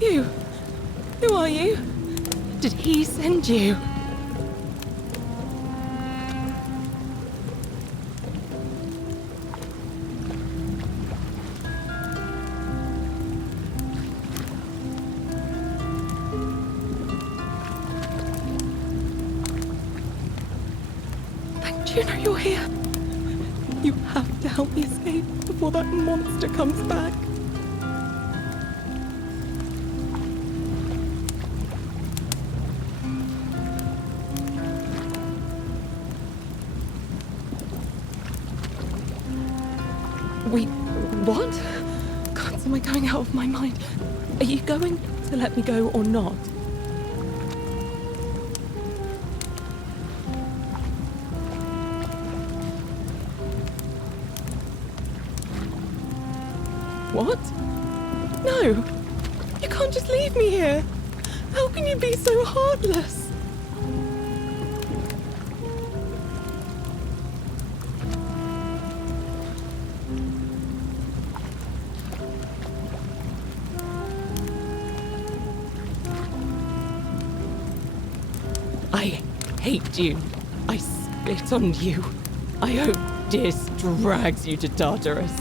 You? Who are you? Did he send you? Thank Juno you're here. You have to help me escape before that monster comes back. Wait, what? God, am I going out of my mind? Are you going to let me go or not? What? No! You can't just leave me here! How can you be so heartless? I hate you. I spit on you. I hope Dis drags you to Tartarus.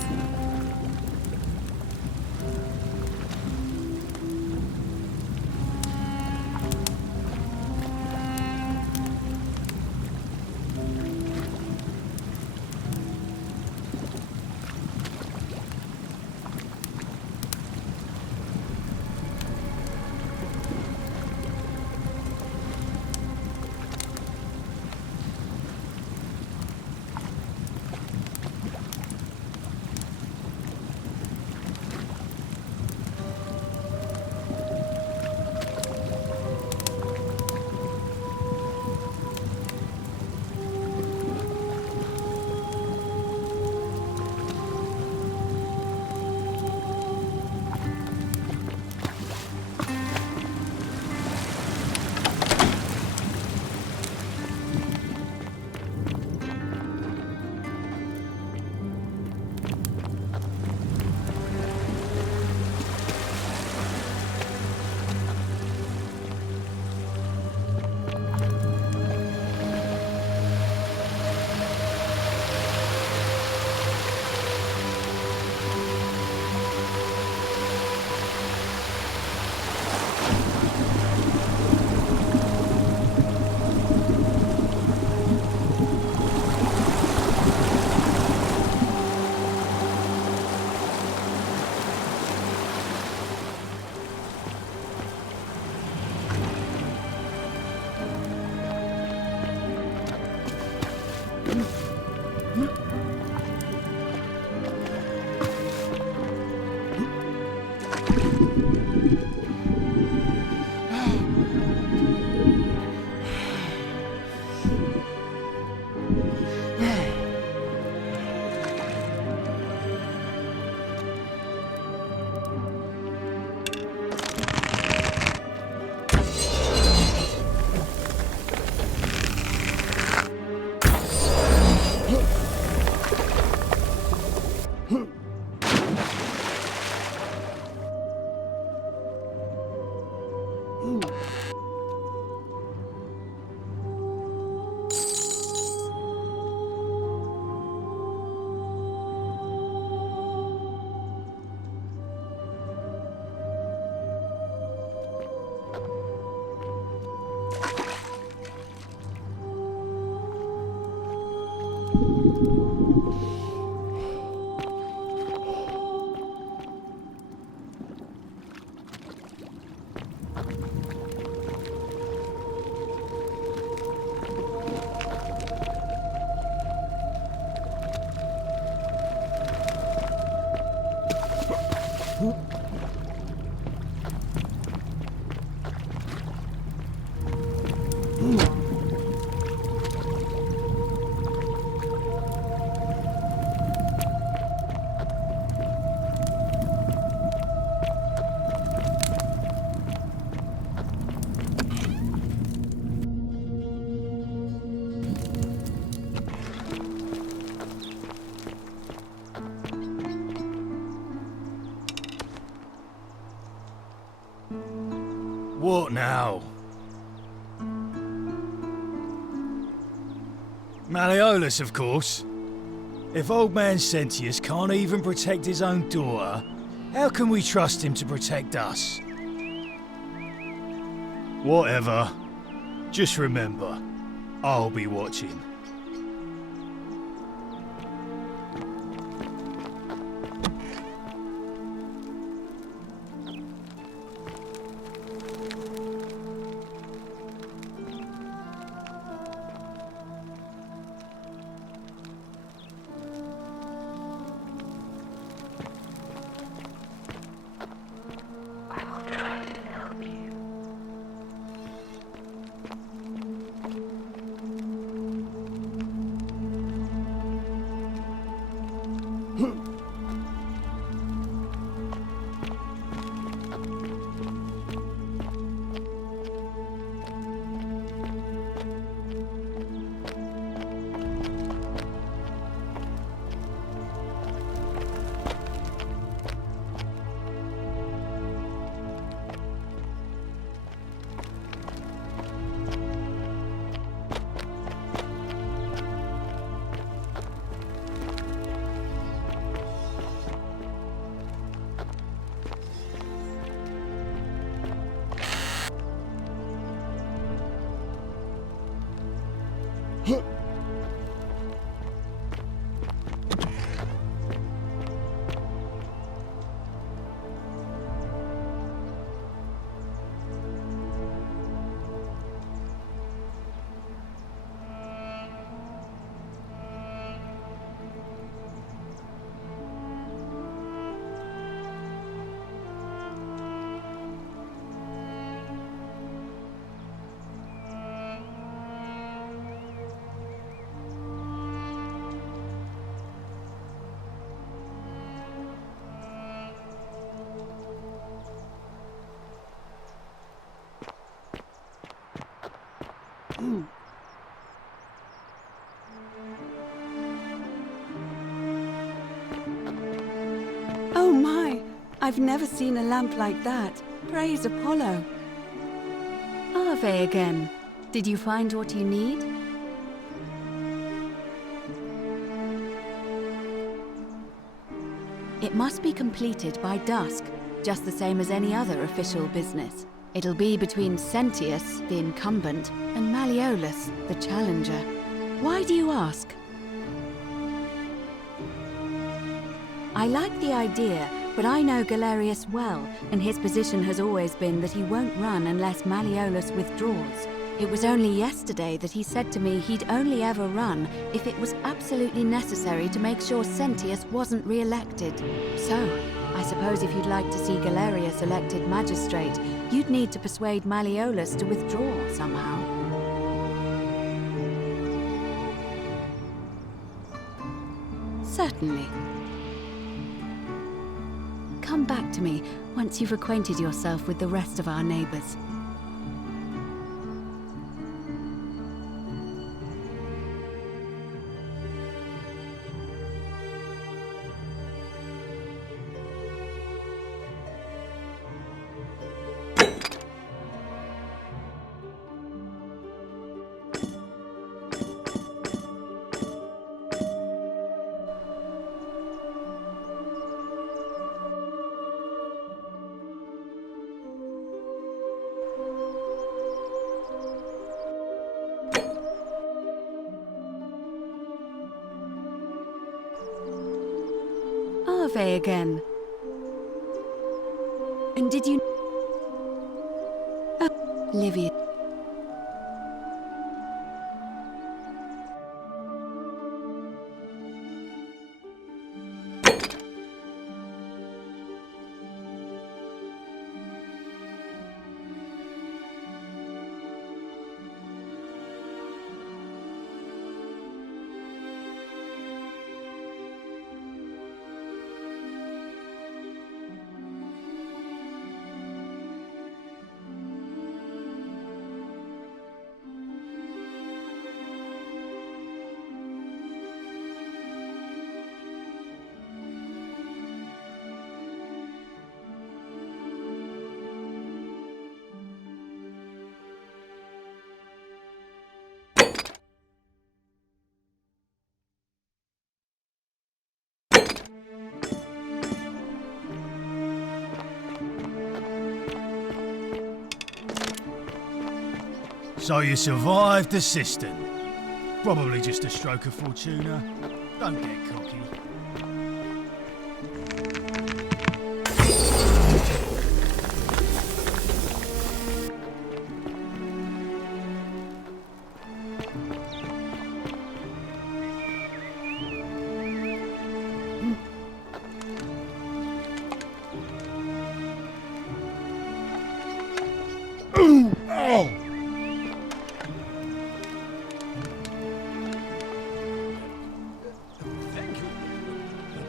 What now? Malleolus, of course. If old man Sentius can't even protect his own daughter, how can we trust him to protect us? Whatever. Just remember, I'll be watching. Oh my! I've never seen a lamp like that. Praise Apollo. Ave again. Did you find what you need? It must be completed by dusk, just the same as any other official business. It'll be between Sentius, the incumbent, and Malleolus, the challenger. Why do you ask? I like the idea, but I know Galerius well, and his position has always been that he won't run unless Malleolus withdraws. It was only yesterday that he said to me he'd only ever run if it was absolutely necessary to make sure Sentius wasn't re-elected. So, I suppose if you'd like to see Galerius elected magistrate, you'd need to persuade Malleolus to withdraw somehow. Certainly. Come back to me once you've acquainted yourself with the rest of our neighbors. Ave again. And did you... Oh, Livia. So you survived the cistern. Probably just a stroke of fortuna. Don't get cocky.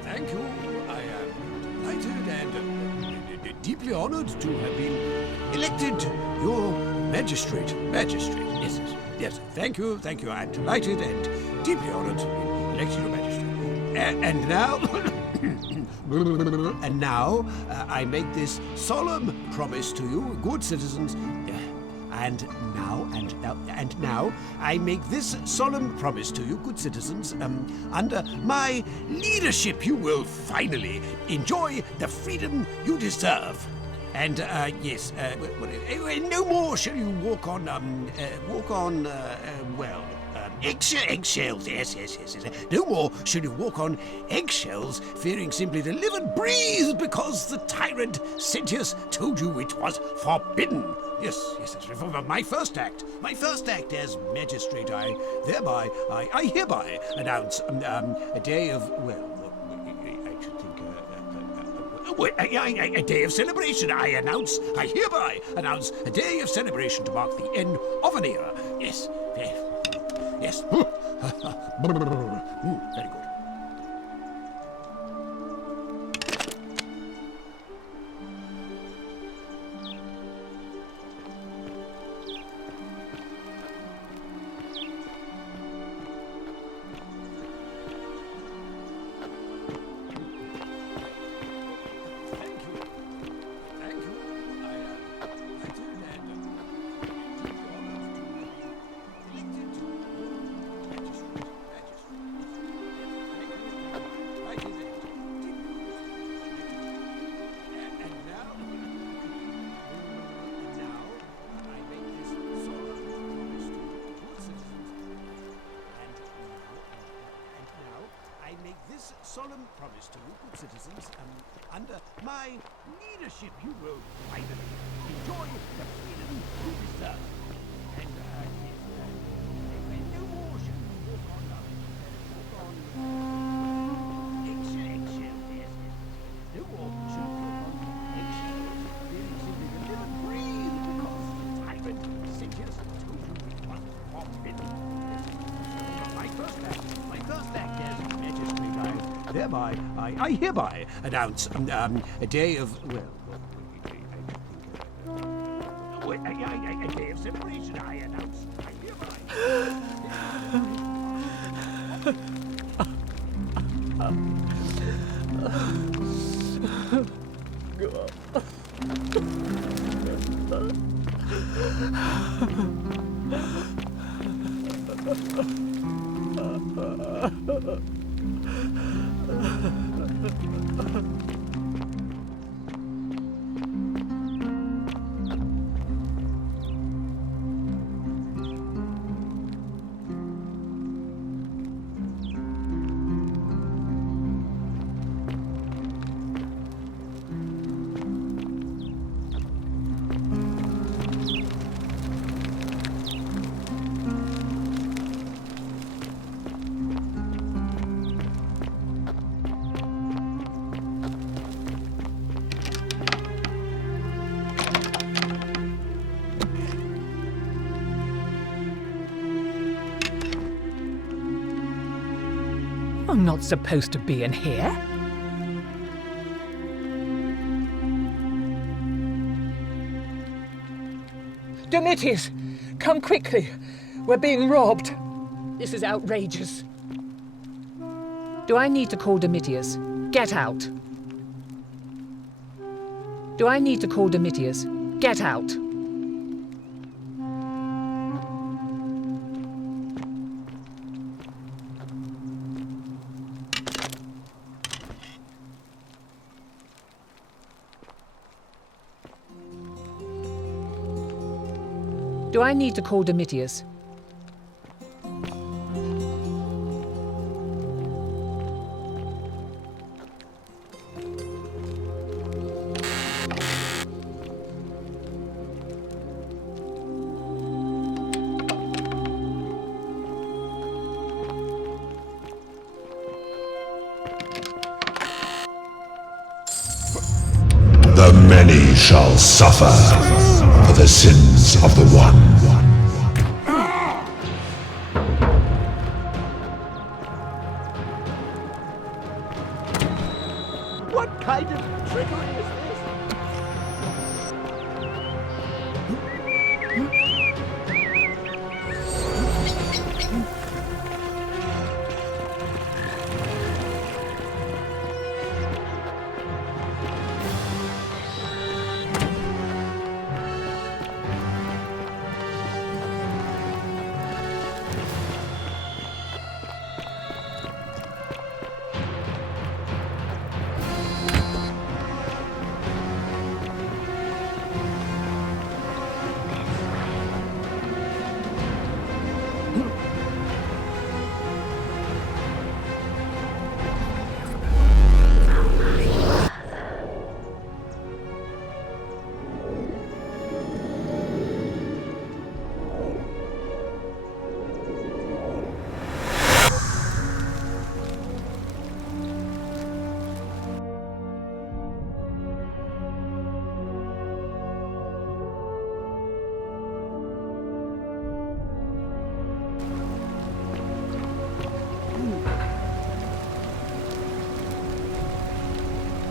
Thank you. I am delighted and deeply honored to have been elected your magistrate. Magistrate, yes, yes. Thank you. I'm delighted and deeply honored to be elected your magistrate. And now, I make this solemn promise to you, good citizens. And now, I make this solemn promise to you, good citizens. Under my leadership, you will finally enjoy the freedom you deserve. And yes, no more shall you walk on eggshells. Yes. No more shall you walk on eggshells, fearing simply to live and breathe because the tyrant Sentius told you it was forbidden. Yes, my first act as magistrate, I hereby announce a day of, a day of celebration. I hereby announce a day of celebration to mark the end of an era. Yes. Very good. Solemn promise to you, good citizens, under my leadership, you will finally enjoy the freedom you deserve. And no more shall you walk on eggshells. Yes. No more shall you walk on eggshells, fearing simply to live and breathe because the tyrant Sentius told you it was forbidden. My first act as magistrate, thereby, I hereby announce a day of, a day of celebration. I announce, I I'm not supposed to be in here. Domitius, come quickly. We're being robbed. This is outrageous. Do I need to call Domitius? Get out. Do I need to call Domitius? Get out. Do I need to call Domitius? The many shall suffer for the sins of the one. What kind of trickery is this?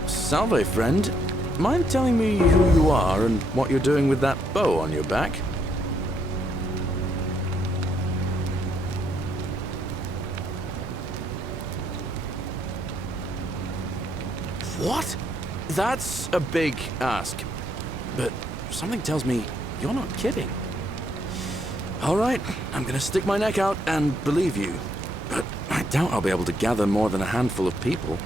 Salve, friend. Mind telling me who you are and what you're doing with that bow on your back? What? That's a big ask. But something tells me you're not kidding. All right, I'm gonna stick my neck out and believe you. But I doubt I'll be able to gather more than a handful of people.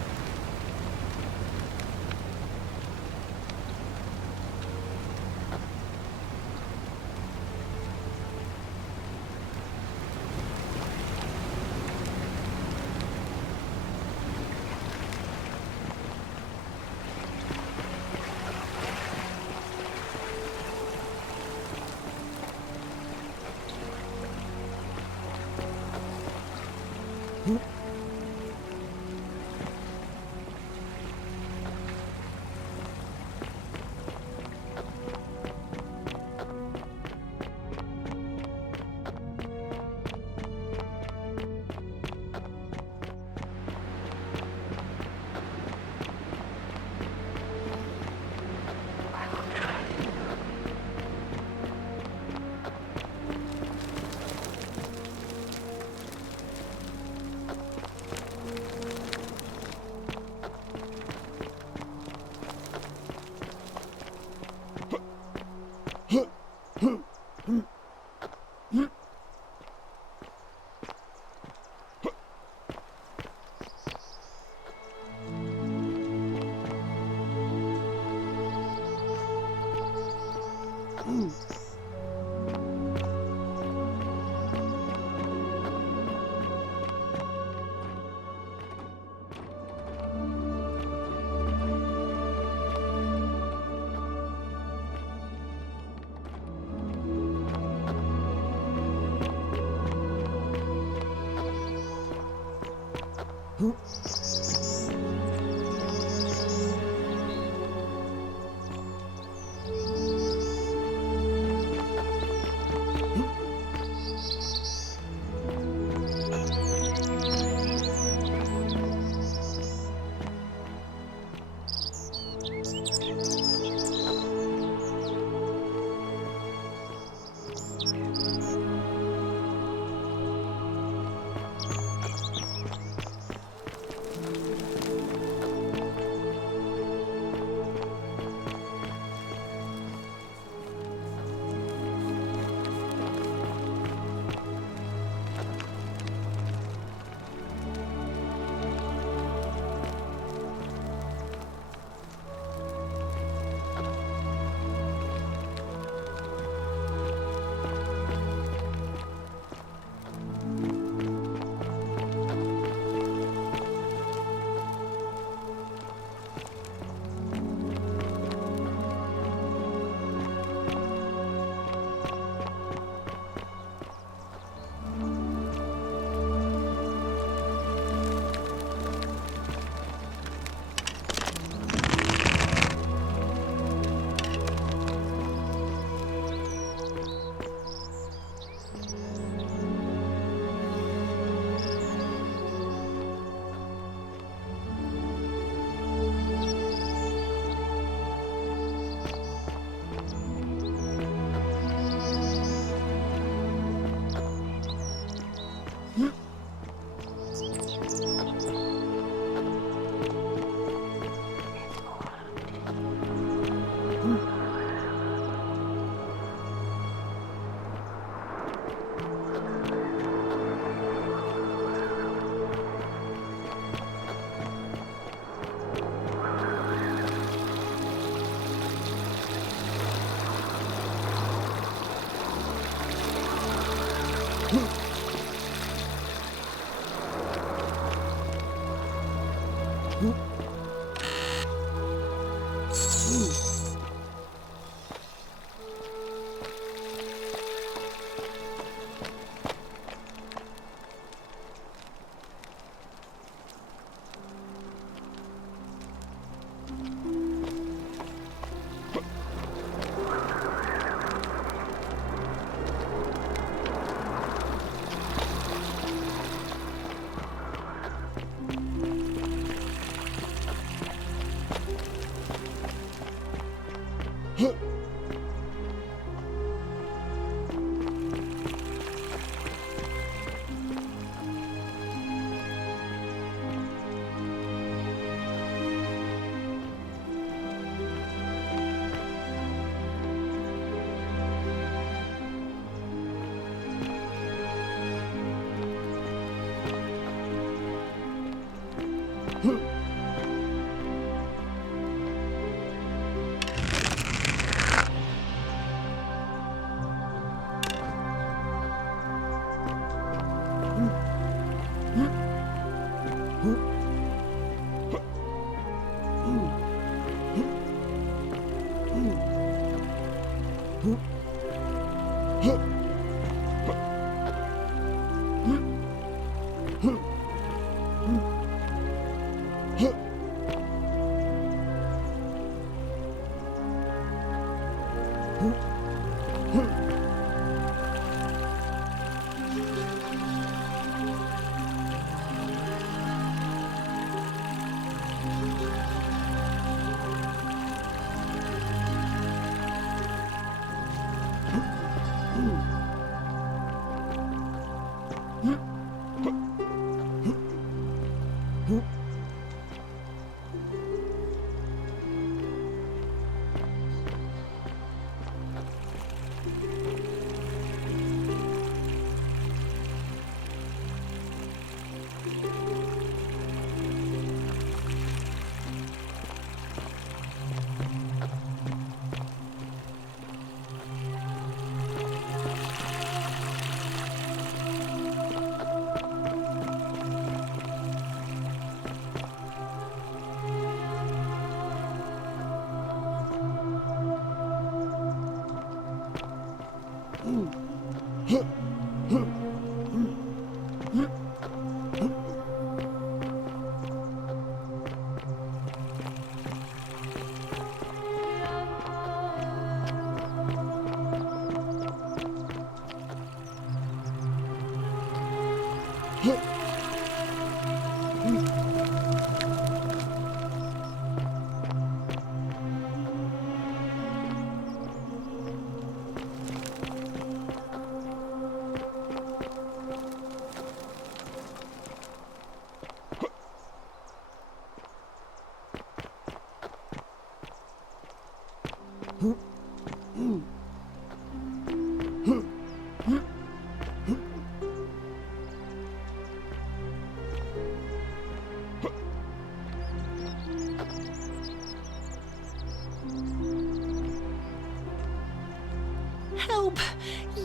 Help!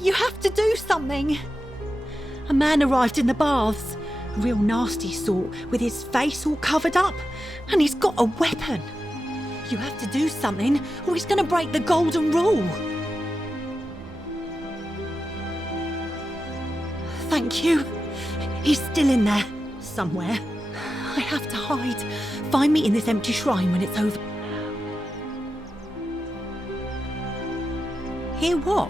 You have to do something! A man arrived in the baths. A real nasty sort, with his face all covered up. And he's got a weapon. You have to do something, or he's going to break the golden rule. Thank you. He's still in there, somewhere. I have to hide. Find me in this empty shrine when it's over. Hear what?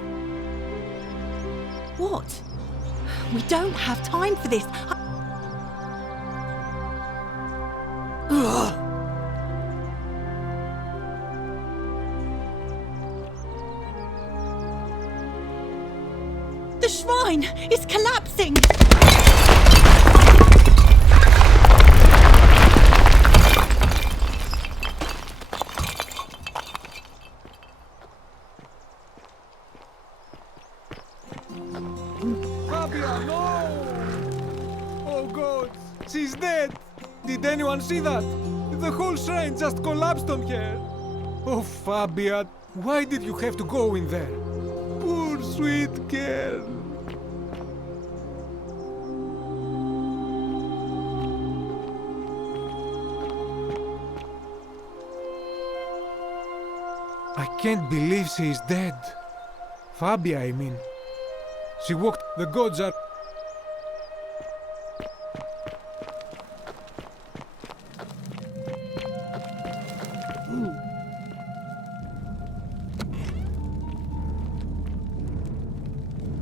What? We don't have time for this. Ugh. The shrine is collapsing! Fabia, no! Oh God, she's dead! Did anyone see that? The whole shrine just collapsed on her! Oh, Fabia, why did you have to go in there? Poor sweet girl! I can't believe she is dead. Fabia, I mean. She walked. The gods are.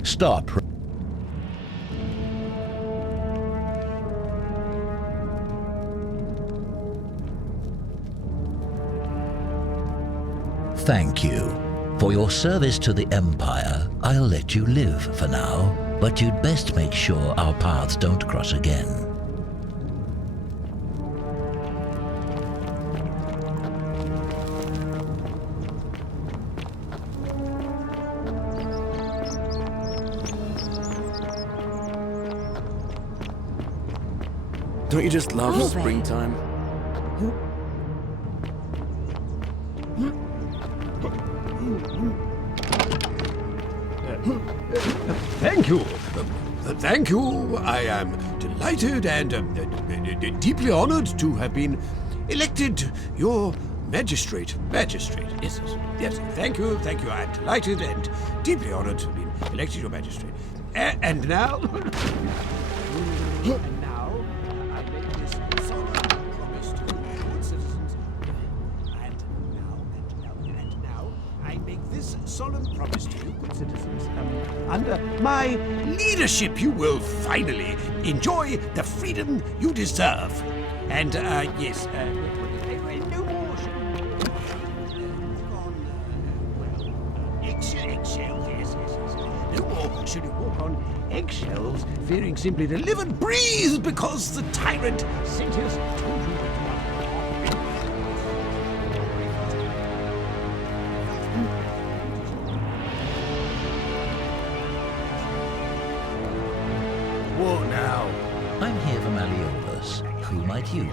Stop. Thank you. For your service to the Empire, I'll let you live for now, but you'd best make sure our paths don't cross again. Don't you just love Alvin. springtime? Thank you. Thank you. I am delighted and deeply honored to have been elected your magistrate. Magistrate, yes, yes. Thank you, thank you. I am delighted and deeply honored to have been elected your magistrate. And now... and now, I make this solemn promise to my good citizens. And now, I make this solemn promise to you, good citizens. Under my leadership, you will finally enjoy the freedom you deserve. And, yes, no more eggshells, yes. No more should you walk on eggshells, fearing simply to live and breathe because the tyrant Sentius told you that What now? I'm here for Malleolus. Who might you be?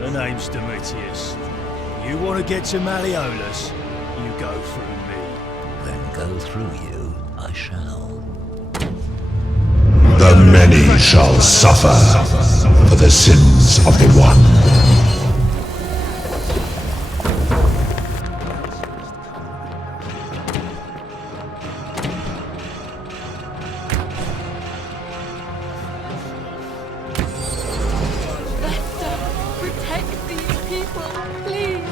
The name's Domitius. You want to get to Malleolus? You go through me. Then go through you, I shall. The many shall suffer for the sins of the one. Protect these people, please.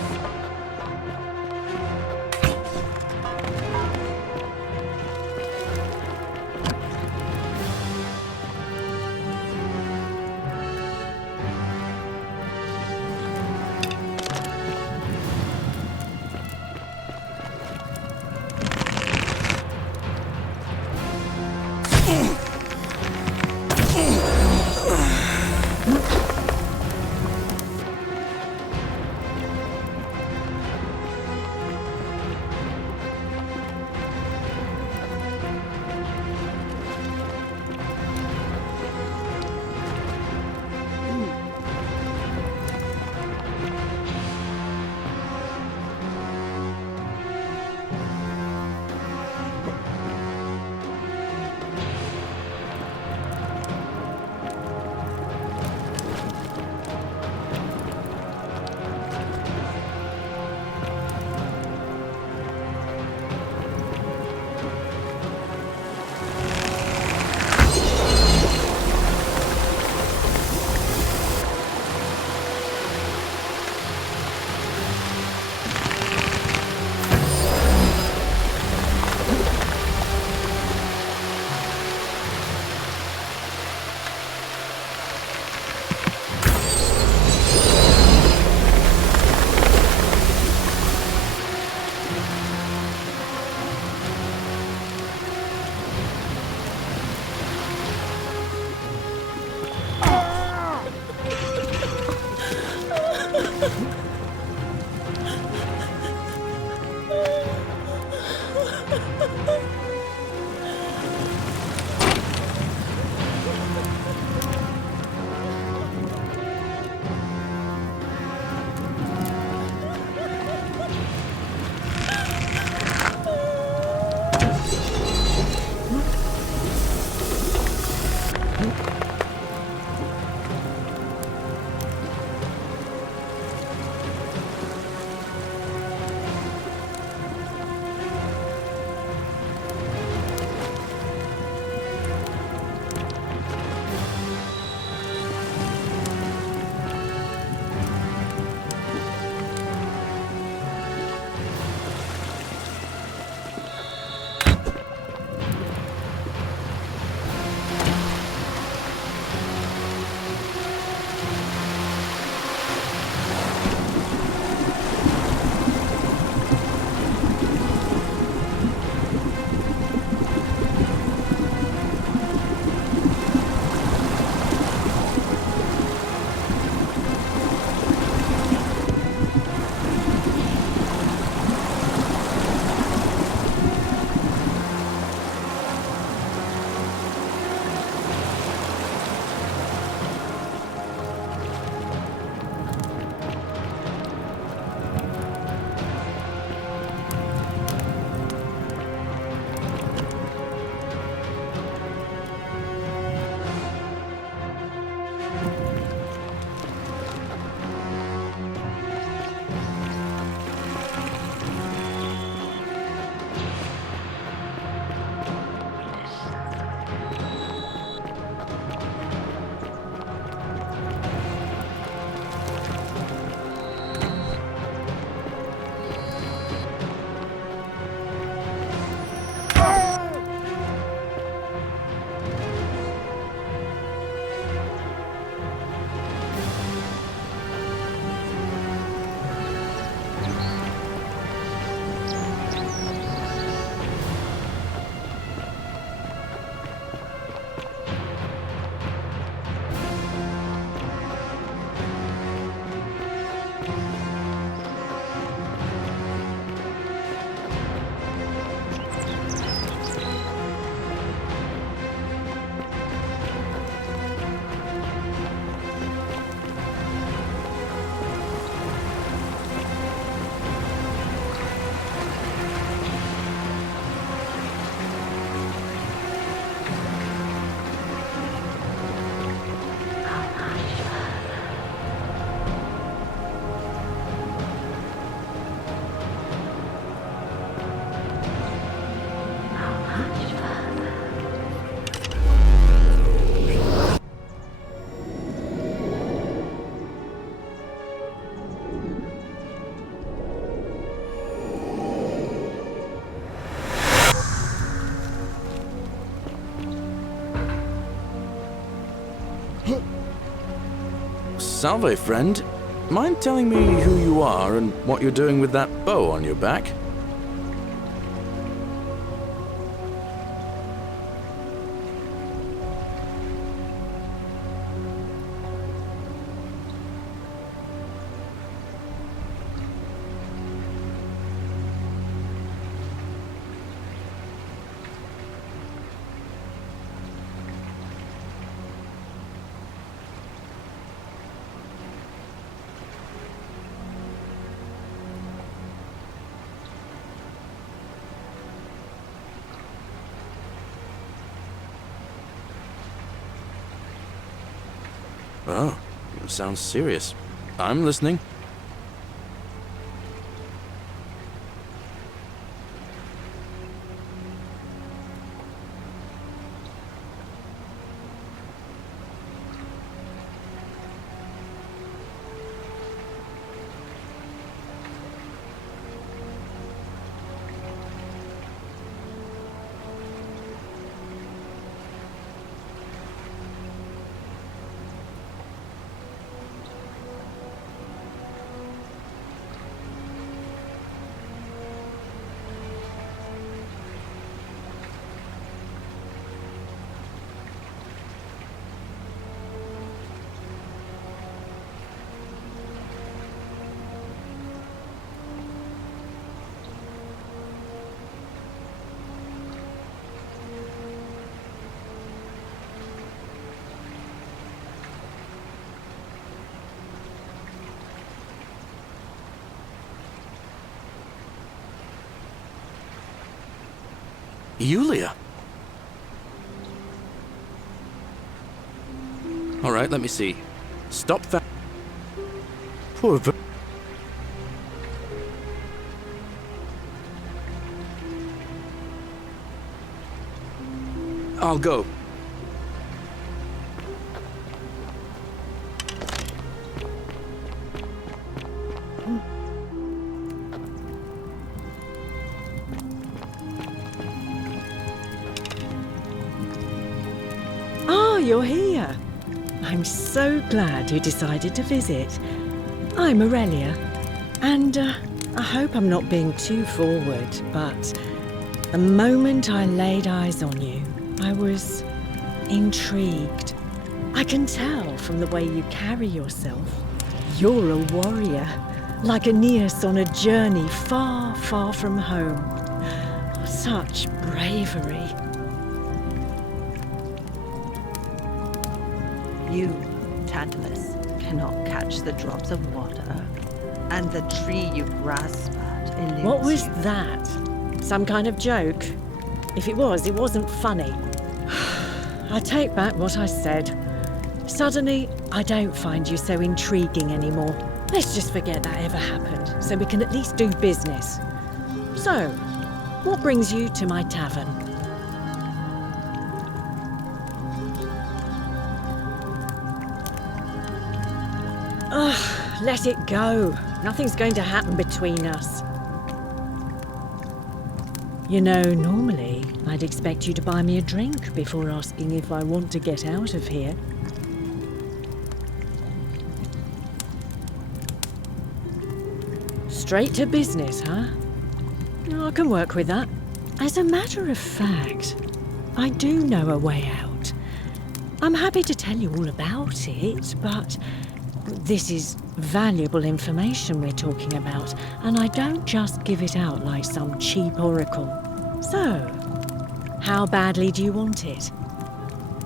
Salve, friend. Mind telling me who you are and what you're doing with that bow on your back? Oh, sounds serious. I'm listening. Yulia. All right, let me see. Stop that. Poor I'll go. You're here. I'm so glad you decided to visit. I'm Aurelia, and I hope I'm not being too forward, but the moment I laid eyes on you, I was intrigued. I can tell from the way you carry yourself. You're a warrior, like Aeneas on a journey far, far from home. Such bravery. You, Tantalus, cannot catch the drops of water, and the tree you grasp at eludes What was you. that? Some kind of joke? If it was, it wasn't funny. I take back what I said. Suddenly, I don't find you so intriguing anymore. Let's just forget that ever happened, so we can at least do business. So, what brings you to my tavern? Ugh, let it go. Nothing's going to happen between us. You know, normally, I'd expect you to buy me a drink before asking if I want to get out of here. Straight to business, huh? I can work with that. As a matter of fact, I do know a way out. I'm happy to tell you all about it, but this is valuable information we're talking about, and I don't just give it out like some cheap oracle. So, how badly do you want it?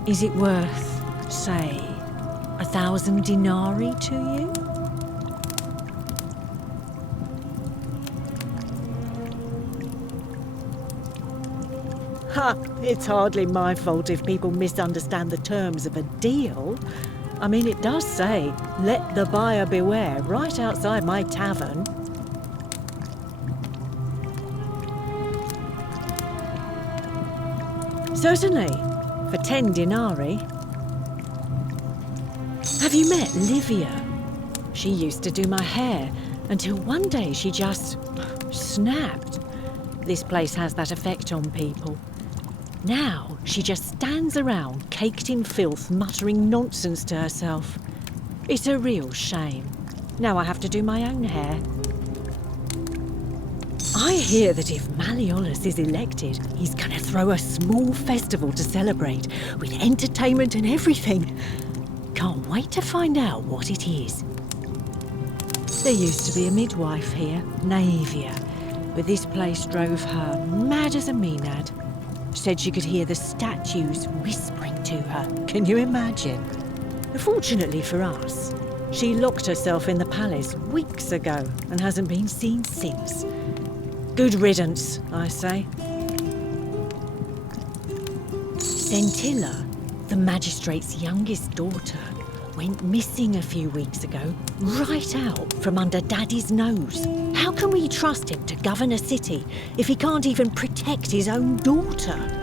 Is it worth, say, 1,000 denarii to you? Ha! It's hardly my fault if people misunderstand the terms of a deal. I mean, it does say, let the buyer beware, right outside my tavern. Certainly, for 10 denarii. Have you met Livia? She used to do my hair, until one day she just snapped. This place has that effect on people. Now, she just stands around, caked in filth, muttering nonsense to herself. It's a real shame. Now I have to do my own hair. I hear that if Malleolus is elected, he's gonna throw a small festival to celebrate, with entertainment and everything. Can't wait to find out what it is. There used to be a midwife here, Naevia, but this place drove her mad as a Maenad. Said she could hear the statues whispering to her. Can you imagine? Fortunately for us, she locked herself in the palace weeks ago and hasn't been seen since. Good riddance, I say. Centilla, the magistrate's youngest daughter, went missing a few weeks ago, right out from under Daddy's nose. How can we trust him to govern a city if he can't even protect his own daughter?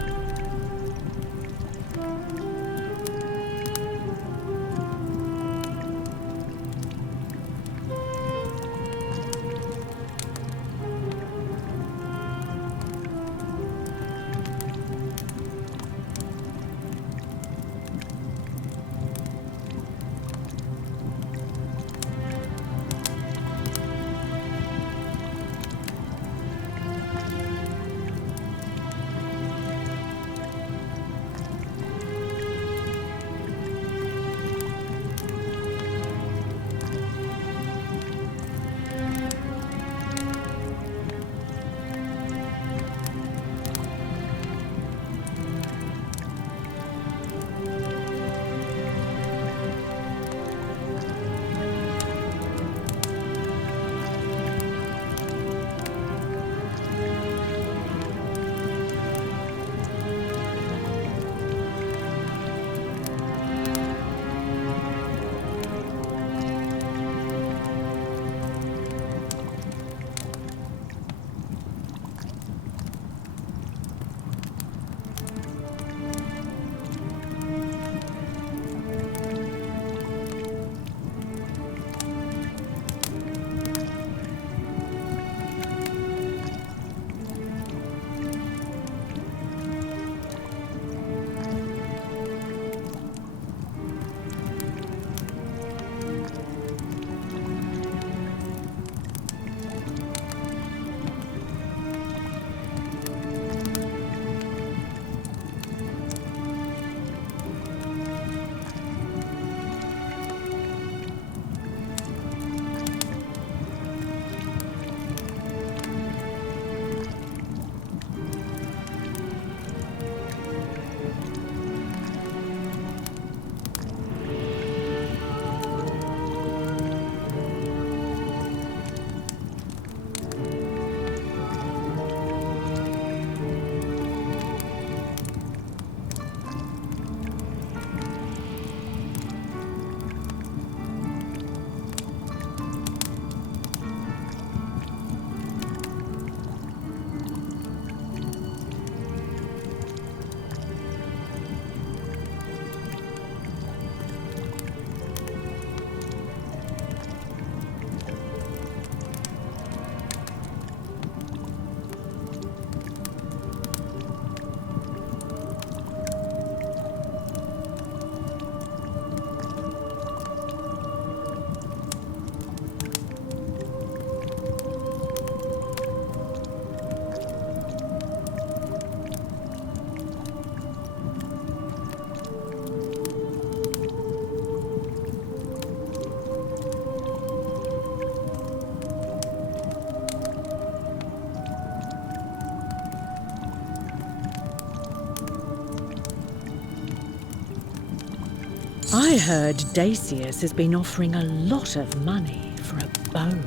I heard Dacius has been offering a lot of money for a bow.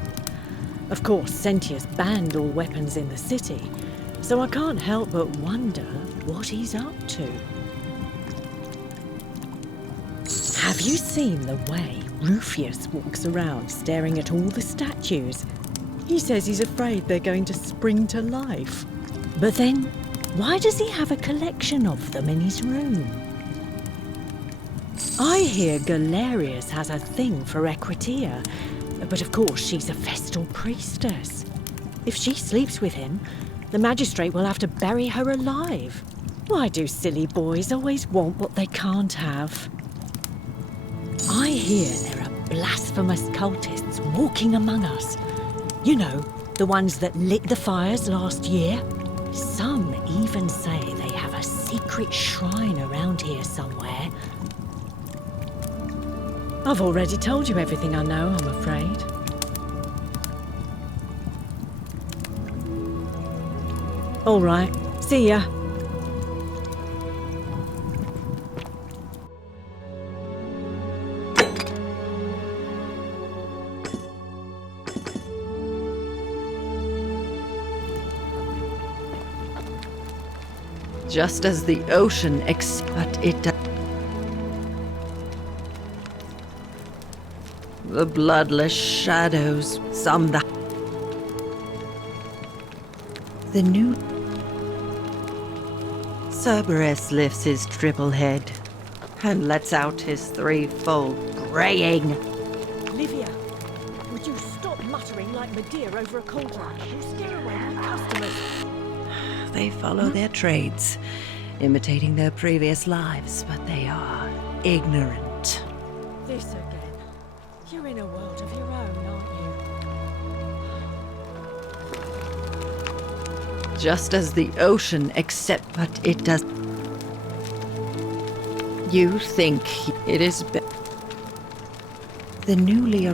Of course, Sentius banned all weapons in the city, so I can't help but wonder what he's up to. Have you seen the way Rufius walks around staring at all the statues? He says he's afraid they're going to spring to life. But then, why does he have a collection of them in his room? I hear Galerius has a thing for Equitia, but of course she's a Vestal priestess. If she sleeps with him, the magistrate will have to bury her alive. Why do silly boys always want what they can't have? I hear there are blasphemous cultists walking among us. You know, the ones that lit the fires last year. Some even say they have a secret shrine around here somewhere. I've already told you everything I know, I'm afraid. All right, see ya. Just as the ocean but it does. The bloodless shadows, some that. The new. Cerberus lifts his triple head and lets out his threefold braying. Livia, would you stop muttering like Medea over a cauldron? You scare away my customers. They follow their trades, imitating their previous lives, but they are ignorant. This again. You're in a world of your own, aren't you? Just as the ocean but it does. You think it is the newly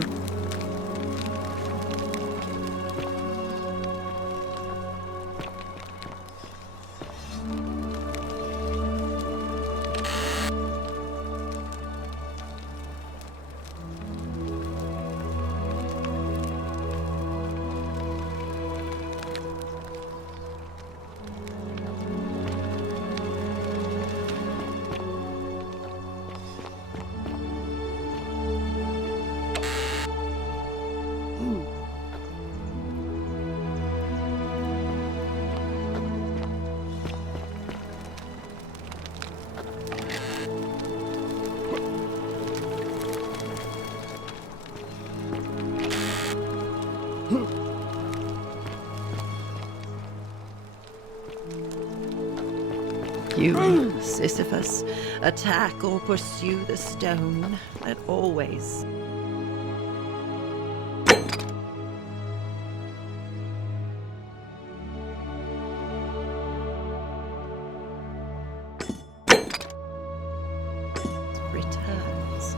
You, Sisyphus, attack or pursue the stone that always. Returns.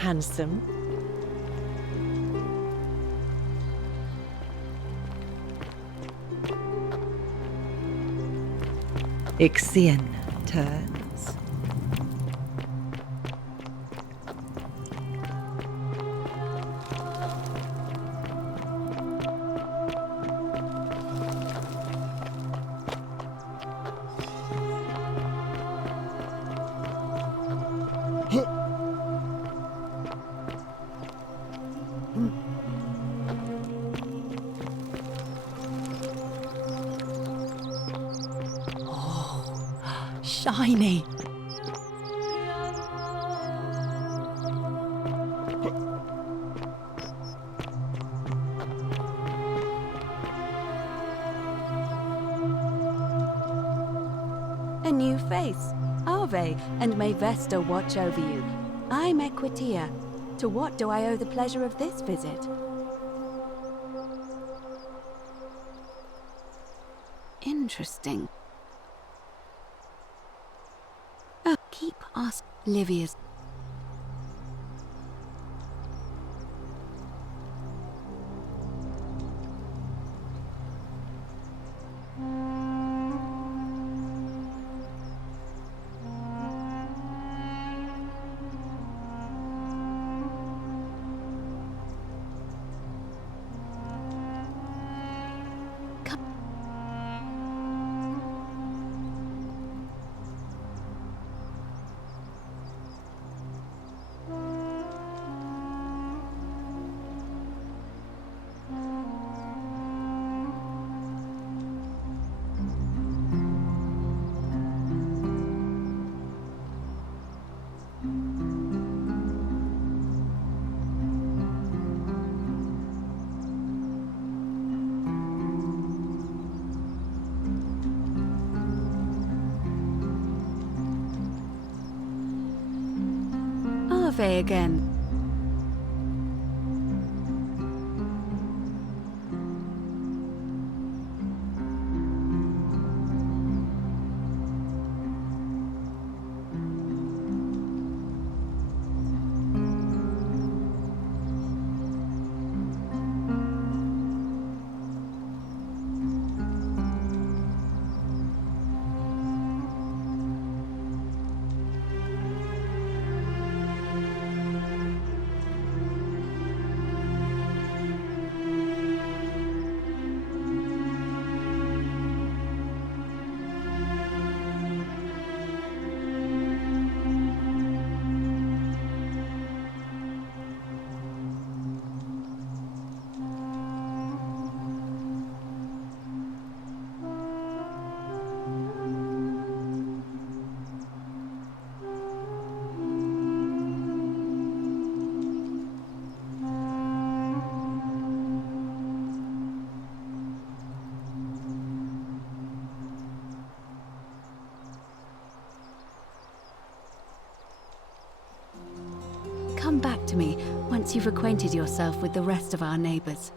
Handsome. Ixion, returns. Shiny. A new face. Ave, and may Vesta watch over you. I'm Equitia. To what do I owe the pleasure of this visit? Interesting. Oh, keep asking Livia's. Ave again. Come back to me once you've acquainted yourself with the rest of our neighbors.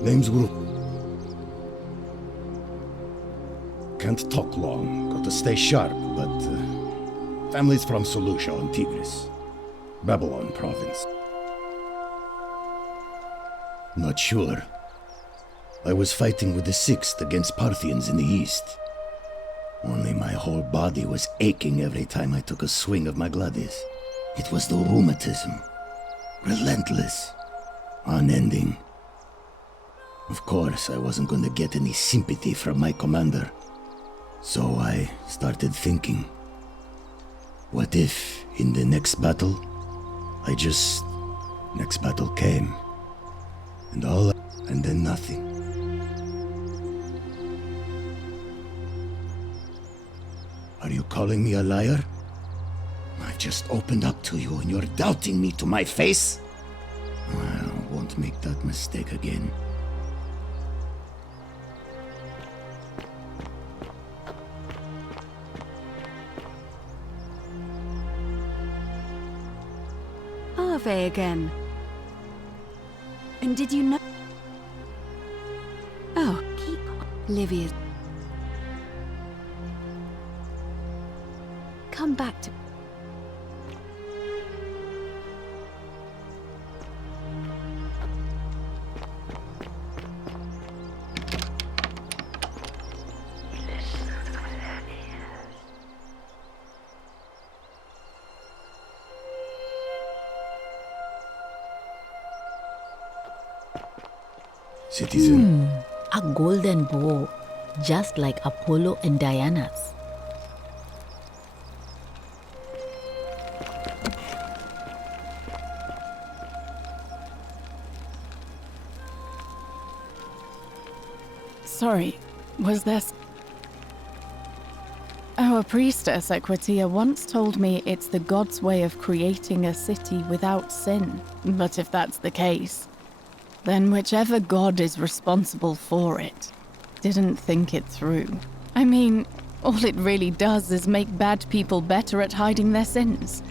Name's Group. Can't talk long, got to stay sharp, but family's from Seleucia on Tigris, Babylon province. Not sure. I was fighting with the 6th against Parthians in the east. Only my whole body was aching every time I took a swing of my gladius. It was the rheumatism. Relentless. Unending. Of course, I wasn't going to get any sympathy from my commander. So I started thinking, what if, in the next battle, next battle came. And then nothing. Are you calling me a liar? I've just opened up to you and you're doubting me to my face? I won't make that mistake again. Ave again. And did you know? Oh, keep Livia. Come back to. citizen. A golden bow, just like Apollo and Diana's. Sorry, was this... Our priestess, Equitia, once told me it's the god's way of creating a city without sin. But if that's the case, then whichever god is responsible for it didn't think it through. I mean, all it really does is make bad people better at hiding their sins,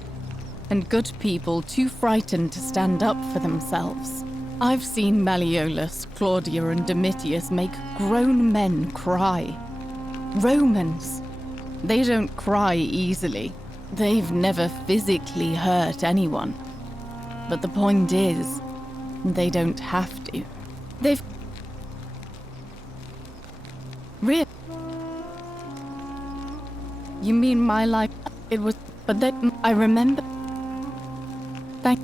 and good people too frightened to stand up for themselves. I've seen Malleolus, Claudia, and Domitius make grown men cry. Romans. They don't cry easily. They've never physically hurt anyone. But the point is, they don't have to. They've... Really? You mean my life? It was... But then I remember... Thank...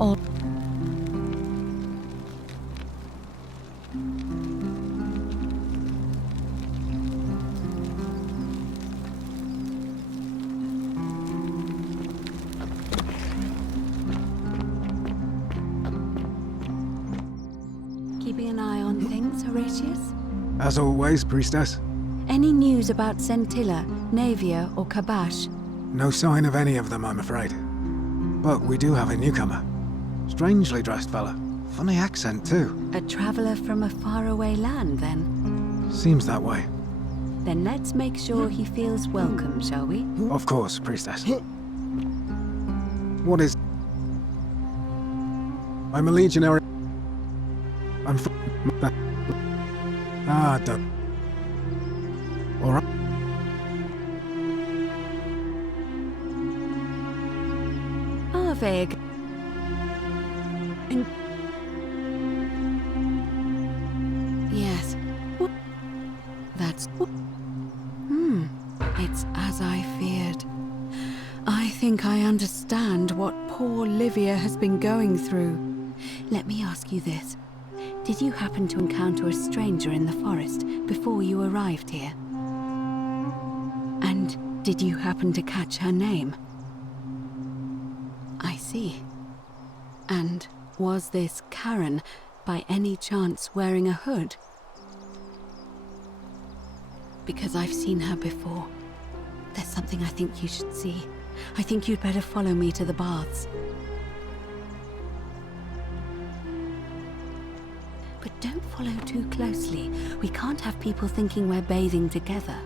Oh... Keeping an eye on things, Horatius? As always, priestess. Any news about Scintilla, Navia, or Kabash? No sign of any of them, I'm afraid. But we do have a newcomer. Strangely dressed fella. Funny accent, too. A traveler from a faraway land, then? Seems that way. Then let's make sure he feels welcome, shall we? Of course, priestess. What is... I'm a legionary... I'm from... don't... Alright. Arveg. And... Yes. That's... It's as I feared. I think I understand what poor Livia has been going through. Let me ask you this. Did you happen to encounter a stranger in the forest before you arrived here? And did you happen to catch her name? I see. And was this Karen, by any chance, wearing a hood? Because I've seen her before. There's something I think you should see. I think you'd better follow me to the baths. But don't follow too closely. We can't have people thinking we're bathing together.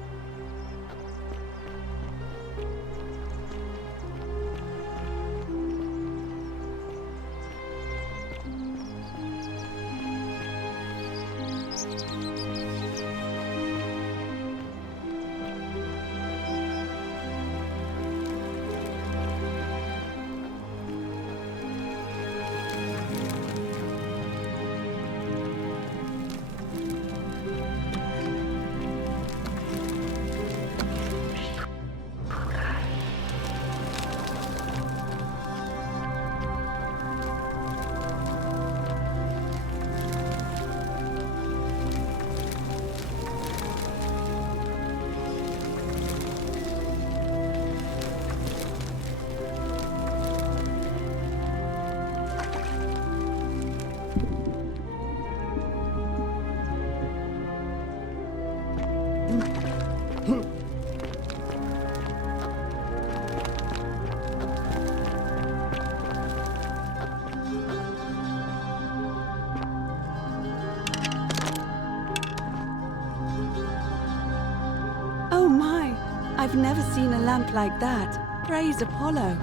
Oh my! I've never seen a lamp like that. Praise Apollo.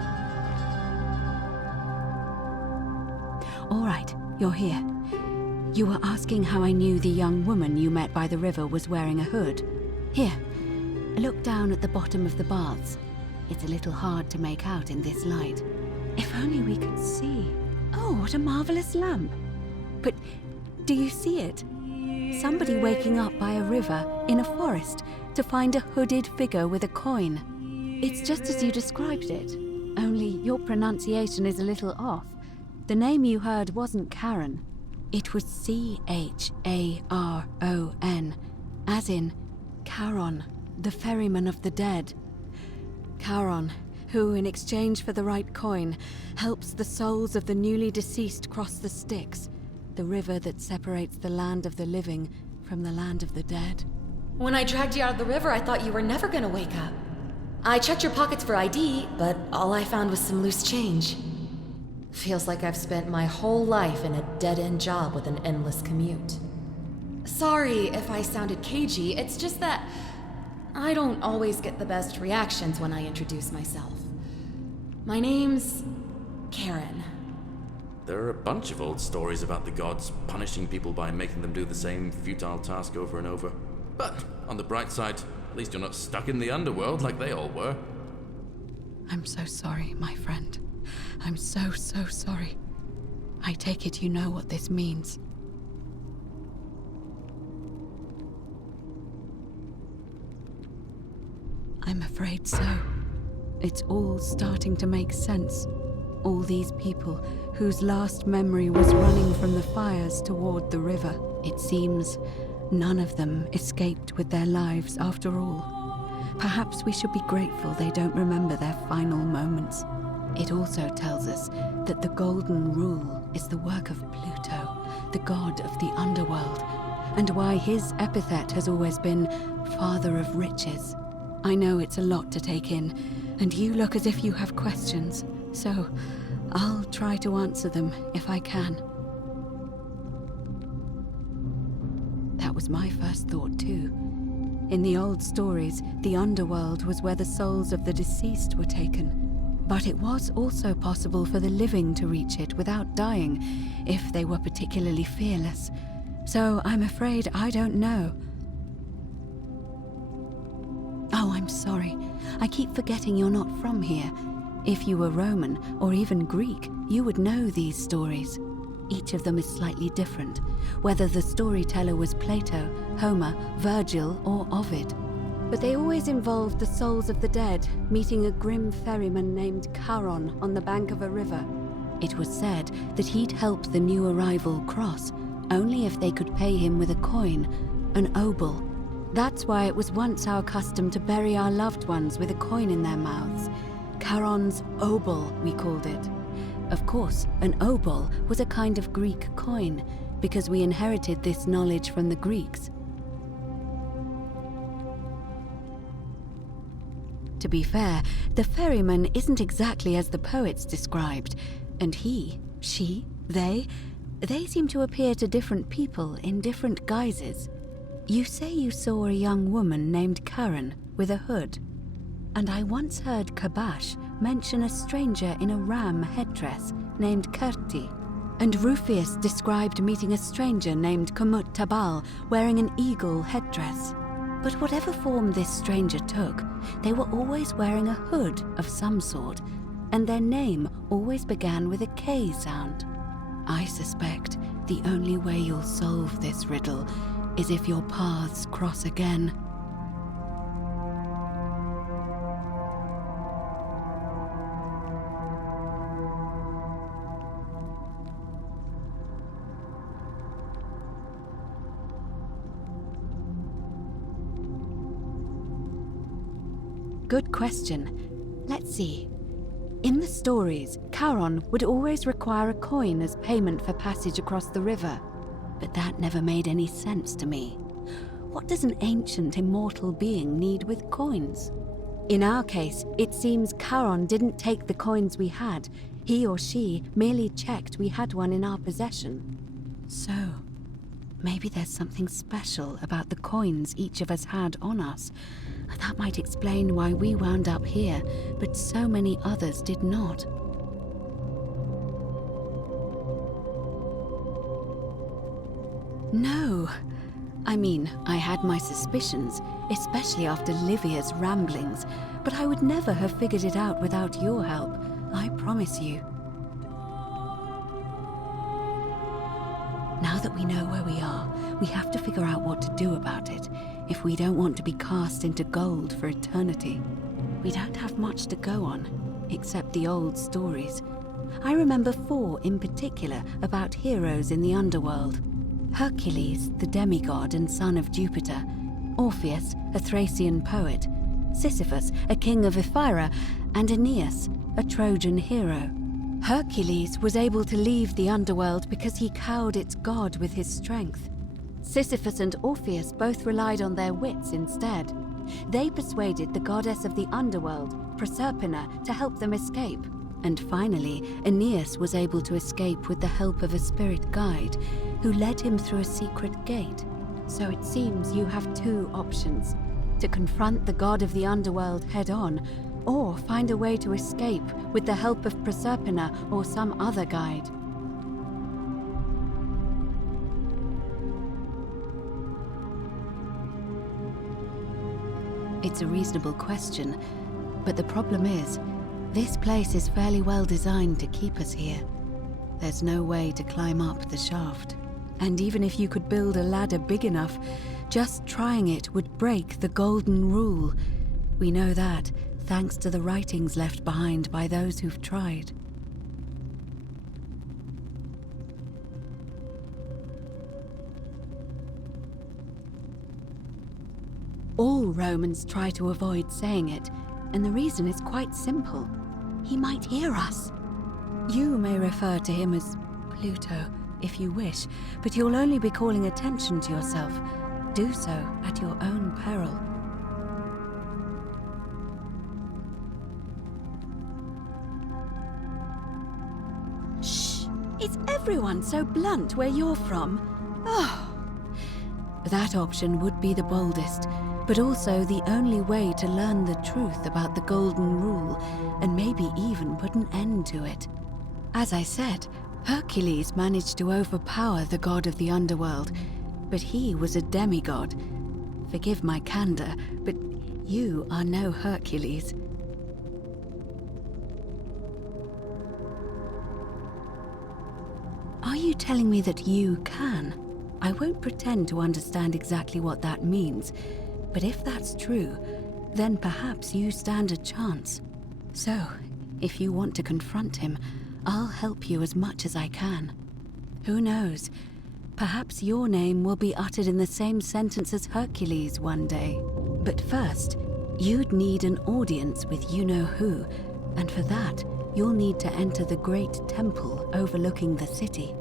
All right, you're here. You were asking how I knew the young woman you met by the river was wearing a hood. Here, look down at the bottom of the baths. It's a little hard to make out in this light. If only we could see. Oh, what a marvelous lamp. But do you see it? Somebody waking up by a river in a forest to find a hooded figure with a coin. It's just as you described it, only your pronunciation is a little off. The name you heard wasn't Karen. It was C-H-A-R-O-N, as in Charon, the ferryman of the dead. Charon, who, in exchange for the right coin, helps the souls of the newly deceased cross the Styx, the river that separates the land of the living from the land of the dead. When I dragged you out of the river, I thought you were never gonna wake up. I checked your pockets for ID, but all I found was some loose change. Feels like I've spent my whole life in a dead-end job with an endless commute. Sorry if I sounded cagey, it's just that I don't always get the best reactions when I introduce myself. My name's Karen. There are a bunch of old stories about the gods punishing people by making them do the same futile task over and over. But on the bright side, at least you're not stuck in the underworld like they all were. I'm so sorry, my friend. I'm so sorry. I take it you know what this means. I'm afraid so. It's all starting to make sense. All these people whose last memory was running from the fires toward the river. It seems none of them escaped with their lives after all. Perhaps we should be grateful they don't remember their final moments. It also tells us that the Golden Rule is the work of Pluto, the god of the underworld, and why his epithet has always been Father of Riches. I know it's a lot to take in, and you look as if you have questions, so I'll try to answer them if I can. That was my first thought too. In the old stories, the underworld was where the souls of the deceased were taken. But it was also possible for the living to reach it without dying, if they were particularly fearless. So I'm afraid I don't know. Oh, I'm sorry. I keep forgetting you're not from here. If you were Roman, or even Greek, you would know these stories. Each of them is slightly different, whether the storyteller was Plato, Homer, Virgil, or Ovid. But they always involved the souls of the dead meeting a grim ferryman named Charon on the bank of a river. It was said that he'd help the new arrival cross, only if they could pay him with a coin, an obol. That's why it was once our custom to bury our loved ones with a coin in their mouths. Charon's obol, we called it. Of course, an obol was a kind of Greek coin, because we inherited this knowledge from the Greeks. To be fair, the ferryman isn't exactly as the poets described, and he, she, they seem to appear to different people in different guises. You say you saw a young woman named Karen with a hood, and I once heard Kabash mention a stranger in a ram headdress named Kerti, and Rufius described meeting a stranger named Kumut Tabal wearing an eagle headdress. But whatever form this stranger took, they were always wearing a hood of some sort, and their name always began with a K sound. I suspect the only way you'll solve this riddle is if your paths cross again. Good question. Let's see. In the stories, Charon would always require a coin as payment for passage across the river. But that never made any sense to me. What does an ancient immortal being need with coins? In our case, it seems Charon didn't take the coins we had. He or she merely checked we had one in our possession. So, maybe there's something special about the coins each of us had on us. That might explain why we wound up here, but so many others did not. No. I mean, I had my suspicions, especially after Livia's ramblings, but I would never have figured it out without your help, I promise you. Now that we know where we are, we have to figure out what to do about it, if we don't want to be cast into gold for eternity. We don't have much to go on, except the old stories. I remember 4 in particular about heroes in the underworld. Hercules, the demigod and son of Jupiter. Orpheus, a Thracian poet. Sisyphus, a king of Ephyra. And Aeneas, a Trojan hero. Hercules was able to leave the underworld because he cowed its god with his strength. Sisyphus and Orpheus both relied on their wits instead. They persuaded the goddess of the underworld, Proserpina, to help them escape. And finally, Aeneas was able to escape with the help of a spirit guide, who led him through a secret gate. So it seems you have 2 options: to confront the god of the underworld head-on, or find a way to escape with the help of Proserpina or some other guide. It's a reasonable question, but the problem is, this place is fairly well designed to keep us here. There's no way to climb up the shaft. And even if you could build a ladder big enough, just trying it would break the golden rule. We know that, thanks to the writings left behind by those who've tried. All Romans try to avoid saying it, and the reason is quite simple. He might hear us. You may refer to him as Pluto, if you wish, but you'll only be calling attention to yourself. Do so at your own peril. Shh! Is everyone so blunt where you're from? Oh! That option would be the boldest, but also the only way to learn the truth about the Golden Rule, and maybe even put an end to it. As I said, Hercules managed to overpower the god of the underworld, but he was a demigod. Forgive my candor, but you are no Hercules. Are you telling me that you can? I won't pretend to understand exactly what that means, but if that's true, then perhaps you stand a chance. So, if you want to confront him, I'll help you as much as I can. Who knows? Perhaps your name will be uttered in the same sentence as Hercules one day. But first, you'd need an audience with you-know-who, and for that, you'll need to enter the great temple overlooking the city.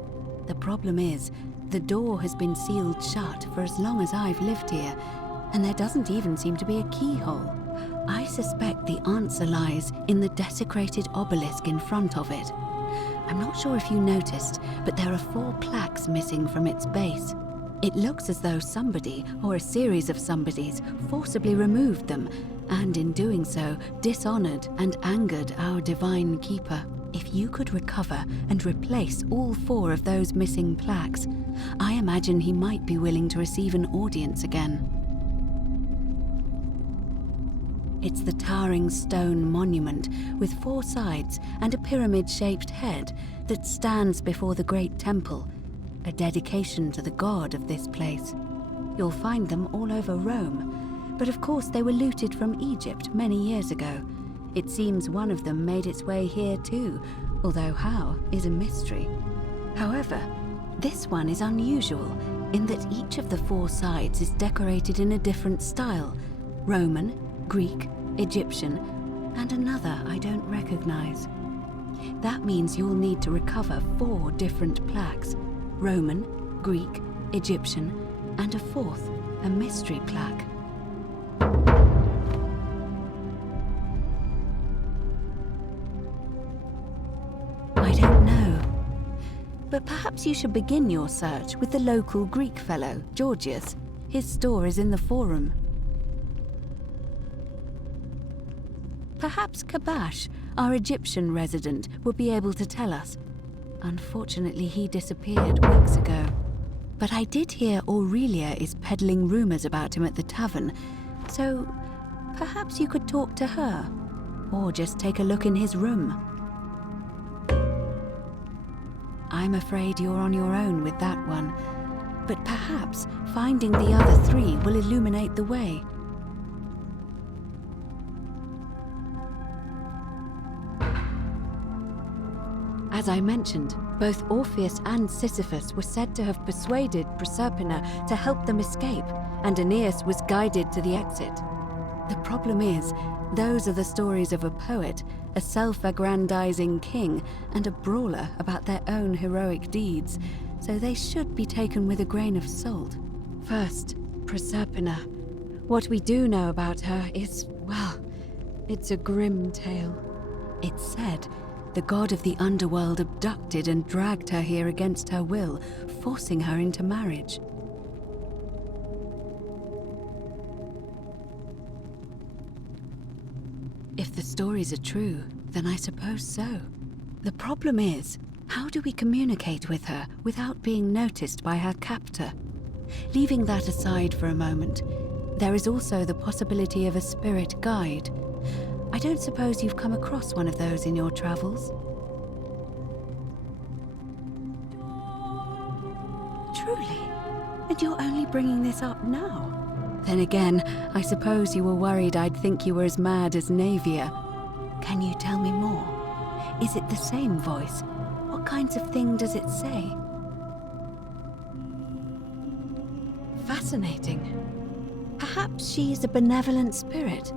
The problem is, the door has been sealed shut for as long as I've lived here, and there doesn't even seem to be a keyhole. I suspect the answer lies in the desecrated obelisk in front of it. I'm not sure if you noticed, but there are 4 plaques missing from its base. It looks as though somebody, or a series of somebodies, forcibly removed them, and in doing so, dishonored and angered our divine keeper. If you could recover and replace all 4 of those missing plaques, I imagine he might be willing to receive an audience again. It's the towering stone monument with 4 sides and a pyramid-shaped head that stands before the great temple, a dedication to the god of this place. You'll find them all over Rome, but of course they were looted from Egypt many years ago. It seems one of them made its way here too, although how is a mystery. However, this one is unusual in that each of the 4 sides is decorated in a different style: Roman, Greek, Egyptian, and another I don't recognize. That means you'll need to recover 4 different plaques: Roman, Greek, Egyptian, and a 4th, a mystery plaque. I don't know. But perhaps you should begin your search with the local Greek fellow, Georgius. His store is in the Forum. Perhaps Kabash, our Egyptian resident, would be able to tell us. Unfortunately, he disappeared weeks ago. But I did hear Aurelia is peddling rumors about him at the tavern, so perhaps you could talk to her, or just take a look in his room. I'm afraid you're on your own with that one, but perhaps finding the other 3 will illuminate the way. As I mentioned, both Orpheus and Sisyphus were said to have persuaded Proserpina to help them escape, and Aeneas was guided to the exit. The problem is, those are the stories of a poet, a self-aggrandizing king, and a brawler about their own heroic deeds, so they should be taken with a grain of salt. First, Proserpina. What we do know about her is, well, it's a grim tale. It's said the god of the underworld abducted and dragged her here against her will, forcing her into marriage. If the stories are true, then I suppose so. The problem is, how do we communicate with her without being noticed by her captor? Leaving that aside for a moment, there is also the possibility of a spirit guide. I don't suppose you've come across one of those in your travels? Truly? And you're only bringing this up now? Then again, I suppose you were worried I'd think you were as mad as Navia. Can you tell me more? Is it the same voice? What kinds of thing does it say? Fascinating. Perhaps she's a benevolent spirit.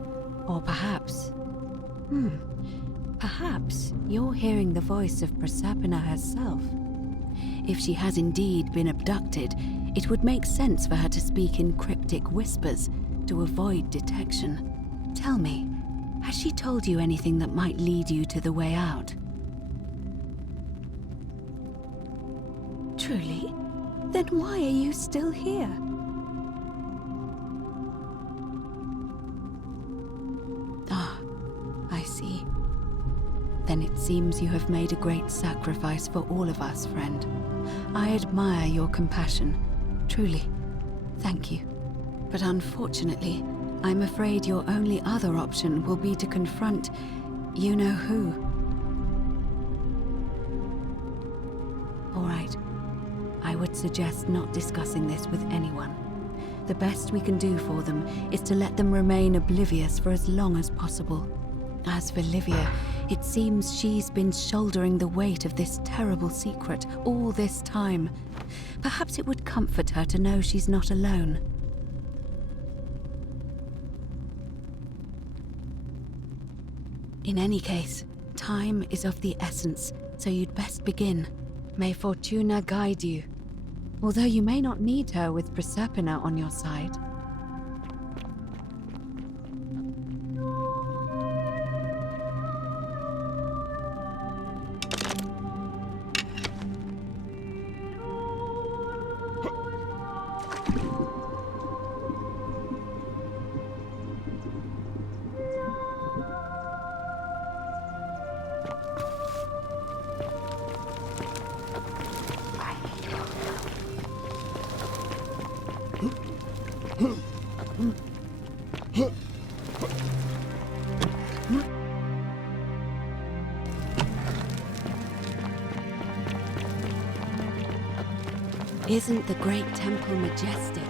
Or perhaps... Perhaps you're hearing the voice of Proserpina herself. If she has indeed been abducted, it would make sense for her to speak in cryptic whispers to avoid detection. Tell me, has she told you anything that might lead you to the way out? Truly? Then why are you still here? I see. Then it seems you have made a great sacrifice for all of us, friend. I admire your compassion. Truly. Thank you. But unfortunately, I'm afraid your only other option will be to confront you-know-who. All right. I would suggest not discussing this with anyone. The best we can do for them is to let them remain oblivious for as long as possible. As for Livia, it seems she's been shouldering the weight of this terrible secret all this time. Perhaps it would comfort her to know she's not alone. In any case, time is of the essence, so you'd best begin. May Fortuna guide you. Although you may not need her with Proserpina on your side. Isn't the great temple majestic?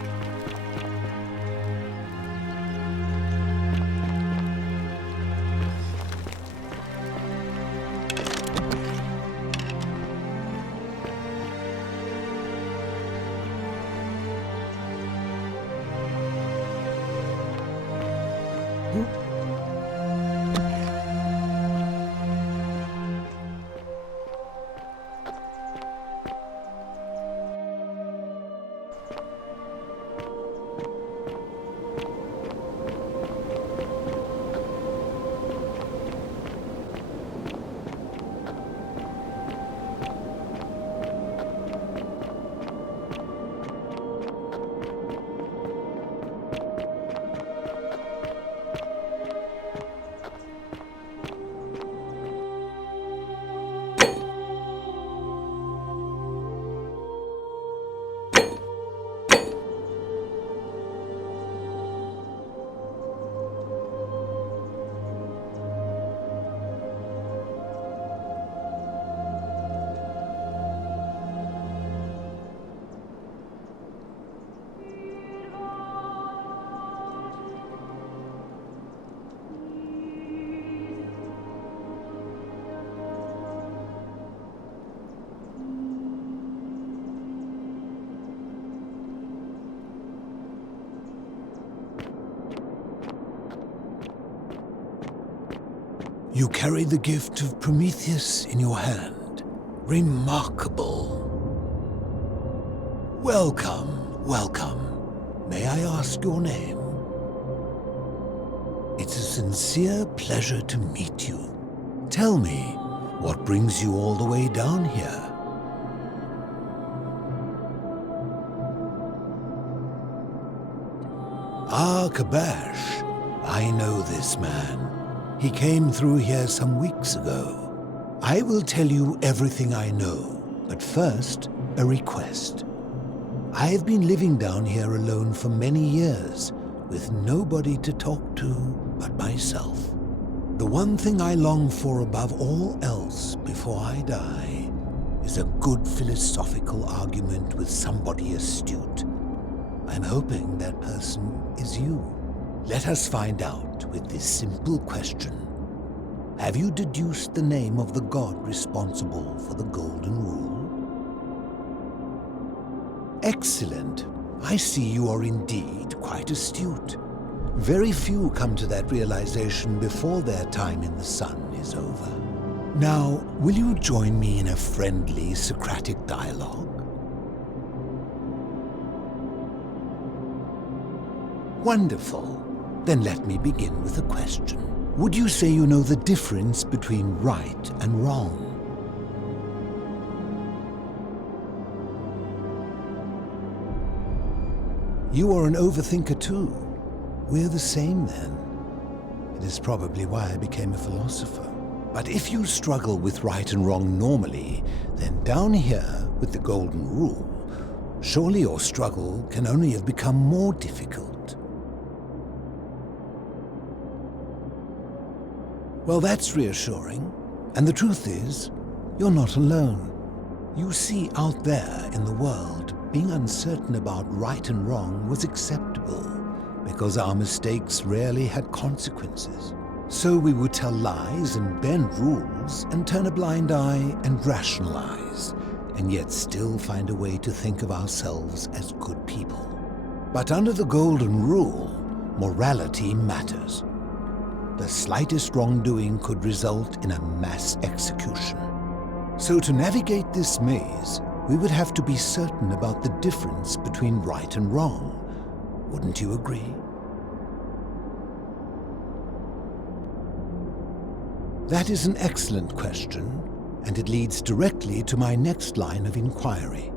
You carry the gift of Prometheus in your hand. Remarkable. Welcome, welcome. May I ask your name? It's a sincere pleasure to meet you. Tell me, what brings you all the way down here? Ah, Kabash. I know this man. He came through here some weeks ago. I will tell you everything I know, but first, a request. I have been living down here alone for many years, with nobody to talk to but myself. The one thing I long for above all else before I die is a good philosophical argument with somebody astute. I'm hoping that person is you. Let us find out with this simple question. Have you deduced the name of the god responsible for the Golden Rule? Excellent. I see you are indeed quite astute. Very few come to that realization before their time in the sun is over. Now, will you join me in a friendly Socratic dialogue? Wonderful. Then let me begin with a question. Would you say you know the difference between right and wrong? You are an overthinker too. We're the same then. It is probably why I became a philosopher. But if you struggle with right and wrong normally, then down here with the Golden Rule, surely your struggle can only have become more difficult. Well, that's reassuring. And the truth is, you're not alone. You see, out there in the world, being uncertain about right and wrong was acceptable, because our mistakes rarely had consequences. So we would tell lies and bend rules and turn a blind eye and rationalize, and yet still find a way to think of ourselves as good people. But under the Golden Rule, morality matters. The slightest wrongdoing could result in a mass execution. So to navigate this maze, we would have to be certain about the difference between right and wrong. Wouldn't you agree? That is an excellent question, and it leads directly to my next line of inquiry.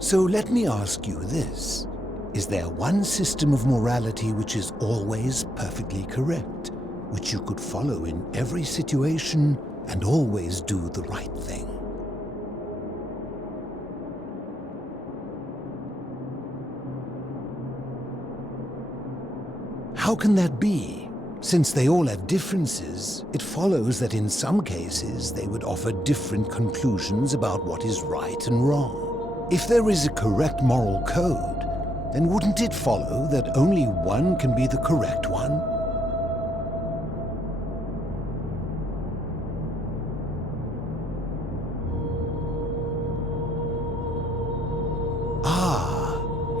So let me ask you this. Is there one system of morality which is always perfectly correct, which you could follow in every situation and always do the right thing? How can that be? Since they all have differences, it follows that in some cases they would offer different conclusions about what is right and wrong. If there is a correct moral code, then wouldn't it follow that only one can be the correct one?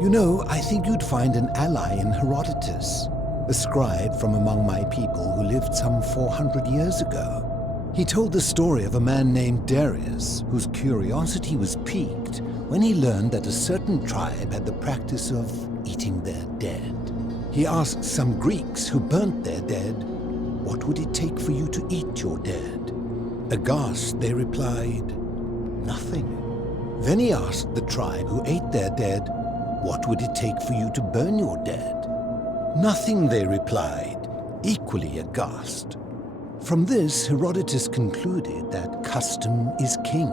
You know, I think you'd find an ally in Herodotus, a scribe from among my people who lived some 400 years ago. He told the story of a man named Darius, whose curiosity was piqued when he learned that a certain tribe had the practice of eating their dead. He asked some Greeks who burnt their dead, "What would it take for you to eat your dead?" Aghast, they replied, "Nothing." Then he asked the tribe who ate their dead, "What would it take for you to burn your dead?" "Nothing," they replied, equally aghast. From this, Herodotus concluded that custom is king,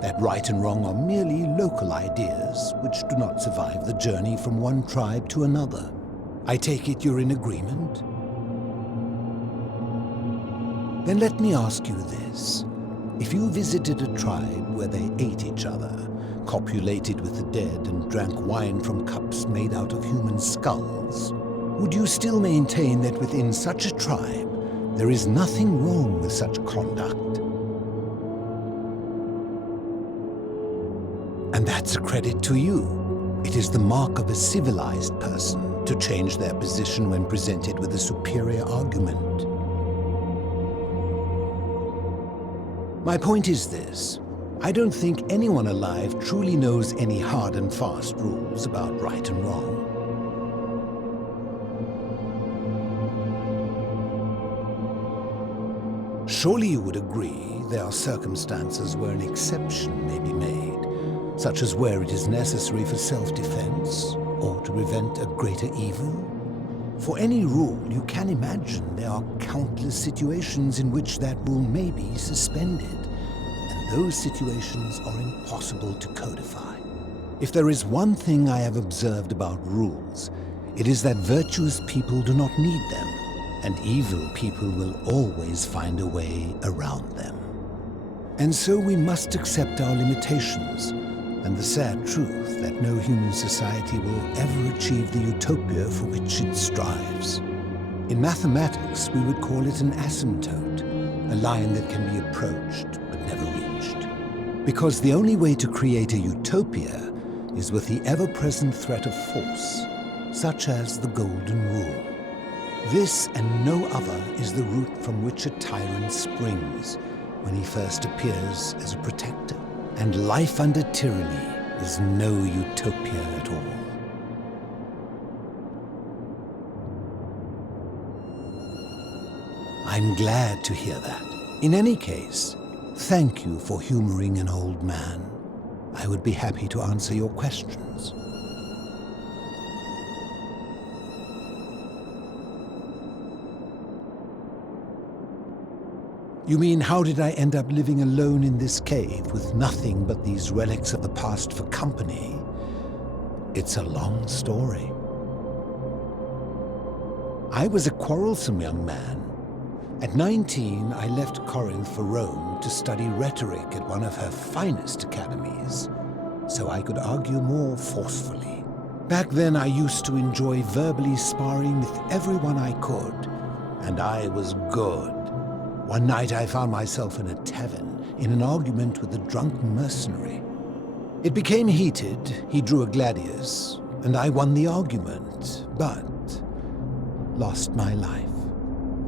that right and wrong are merely local ideas which do not survive the journey from one tribe to another. I take it you're in agreement? Then let me ask you this. If you visited a tribe where they ate each other, copulated with the dead and drank wine from cups made out of human skulls, would you still maintain that within such a tribe there is nothing wrong with such conduct? And that's a credit to you. It is the mark of a civilized person to change their position when presented with a superior argument. My point is this. I don't think anyone alive truly knows any hard and fast rules about right and wrong. Surely you would agree there are circumstances where an exception may be made, such as where it is necessary for self-defense or to prevent a greater evil. For any rule, you can imagine there are countless situations in which that rule may be suspended, and those situations are impossible to codify. If there is one thing I have observed about rules, it is that virtuous people do not need them, and evil people will always find a way around them. And so we must accept our limitations, and the sad truth that no human society will ever achieve the utopia for which it strives. In mathematics, we would call it an asymptote, a line that can be approached but never reached. Because the only way to create a utopia is with the ever-present threat of force, such as the Golden Rule. This and no other is the root from which a tyrant springs when he first appears as a protector. And life under tyranny is no utopia at all. I'm glad to hear that. In any case, thank you for humoring an old man. I would be happy to answer your questions. You mean, how did I end up living alone in this cave with nothing but these relics of the past for company? It's a long story. I was a quarrelsome young man. At 19, I left Corinth for Rome to study rhetoric at one of her finest academies, so I could argue more forcefully. Back then, I used to enjoy verbally sparring with everyone I could, and I was good. One night I found myself in a tavern, in an argument with a drunken mercenary. It became heated, he drew a gladius, and I won the argument, but lost my life.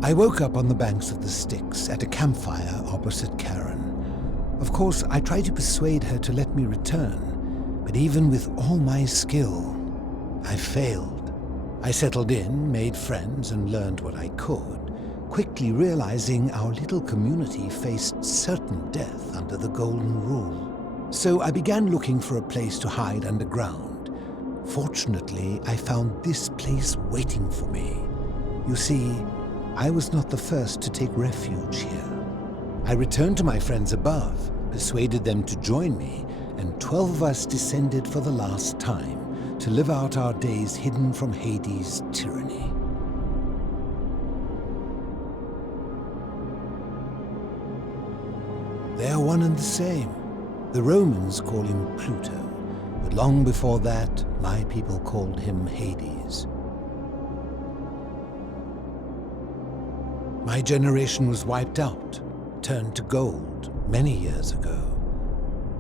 I woke up on the banks of the Styx at a campfire opposite Karen. Of course, I tried to persuade her to let me return, but even with all my skill, I failed. I settled in, made friends, and learned what I could, quickly realizing our little community faced certain death under the Golden Rule. So I began looking for a place to hide underground. Fortunately, I found this place waiting for me. You see, I was not the first to take refuge here. I returned to my friends above, persuaded them to join me, and 12 of us descended for the last time to live out our days hidden from Hades' tyranny. They are one and the same. The Romans call him Pluto, but long before that, my people called him Hades. My generation was wiped out, turned to gold, many years ago.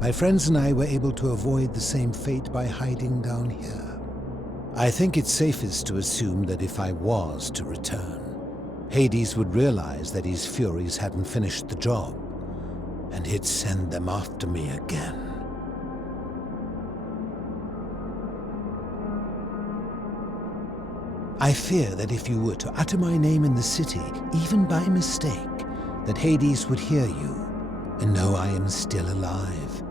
My friends and I were able to avoid the same fate by hiding down here. I think it's safest to assume that if I was to return, Hades would realize that his furies hadn't finished the job, and he'd send them after me again. I fear that if you were to utter my name in the city, even by mistake, that Hades would hear you and know I am still alive.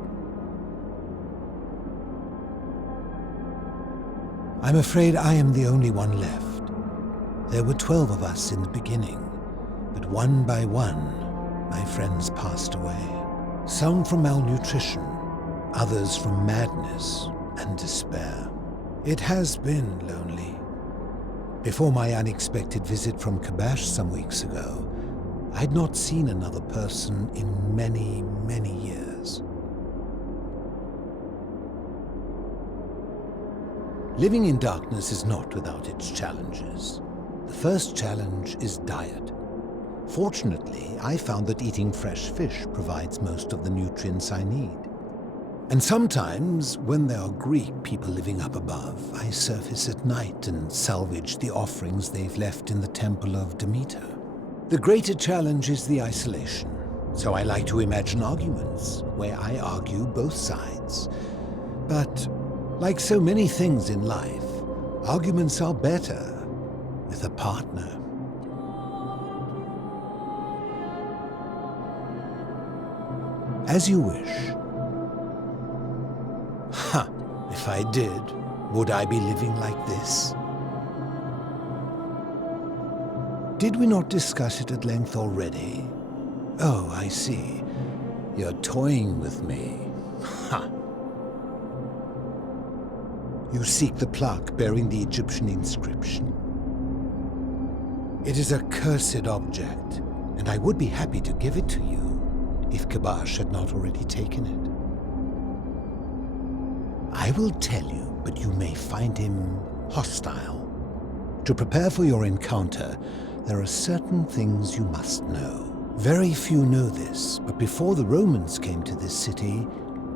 I'm afraid I am the only one left. There were 12 of us in the beginning, but one by one, my friends passed away. Some from malnutrition, others from madness and despair. It has been lonely. Before my unexpected visit from Kabash some weeks ago, I'd not seen another person in many, many years. Living in darkness is not without its challenges. The first challenge is diet. Fortunately, I found that eating fresh fish provides most of the nutrients I need. And sometimes, when there are Greek people living up above, I surface at night and salvage the offerings they've left in the temple of Demeter. The greater challenge is the isolation. So I like to imagine arguments where I argue both sides. But like so many things in life, arguments are better with a partner. As you wish. Ha! If I did, would I be living like this? Did we not discuss it at length already? Oh, I see. You're toying with me. Ha! You seek the plaque bearing the Egyptian inscription. It is a cursed object, and I would be happy to give it to you if Kabash had not already taken it. I will tell you, but you may find him hostile. To prepare for your encounter, there are certain things you must know. Very few know this, but before the Romans came to this city,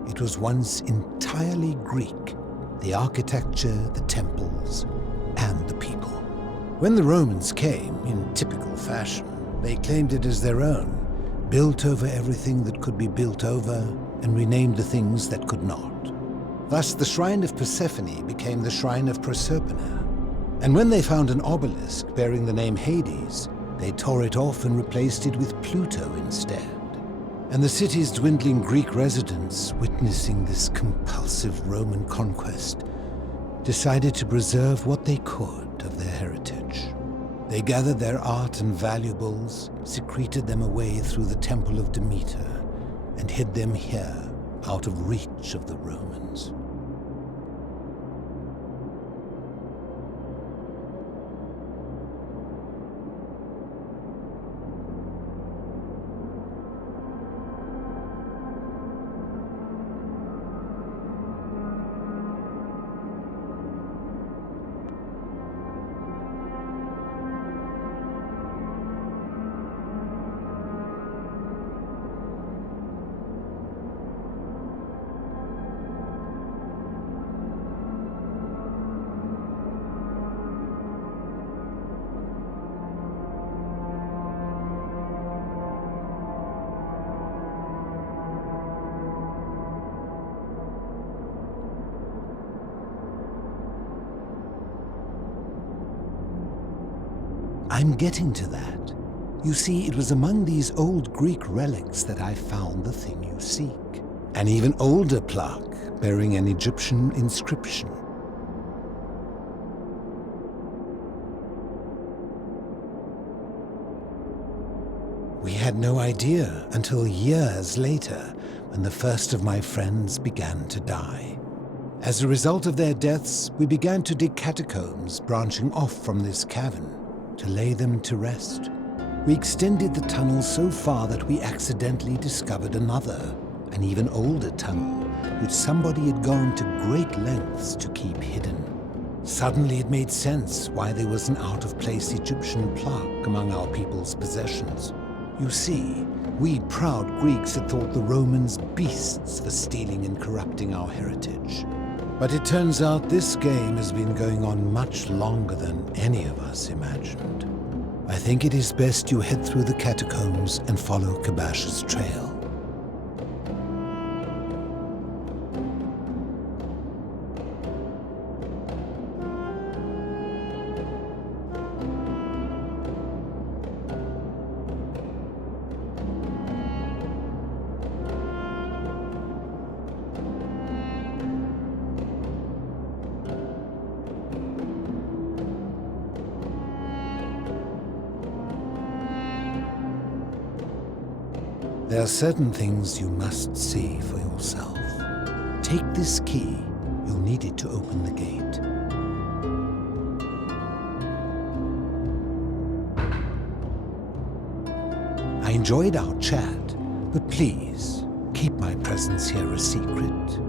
it was once entirely Greek. The architecture, the temples, and the people. When the Romans came, in typical fashion, they claimed it as their own, built over everything that could be built over, and renamed the things that could not. Thus, the Shrine of Persephone became the Shrine of Proserpina. And when they found an obelisk bearing the name Hades, they tore it off and replaced it with Pluto instead. And the city's dwindling Greek residents, witnessing this compulsive Roman conquest, decided to preserve what they could of their heritage. They gathered their art and valuables, secreted them away through the Temple of Demeter, and hid them here, out of reach of the Romans. I'm getting to that. You see, it was among these old Greek relics that I found the thing you seek. An even older plaque bearing an Egyptian inscription. We had no idea until years later, when the first of my friends began to die. As a result of their deaths, we began to dig catacombs branching off from this cavern to lay them to rest. We extended the tunnel so far that we accidentally discovered another, an even older tunnel, which somebody had gone to great lengths to keep hidden. Suddenly it made sense why there was an out-of-place Egyptian plaque among our people's possessions. You see, we proud Greeks had thought the Romans beasts for stealing and corrupting our heritage. But it turns out this game has been going on much longer than any of us imagined. I think it is best you head through the catacombs and follow Kabash's trail. There are certain things you must see for yourself. Take this key. You'll need it to open the gate. I enjoyed our chat, but please, keep my presence here a secret.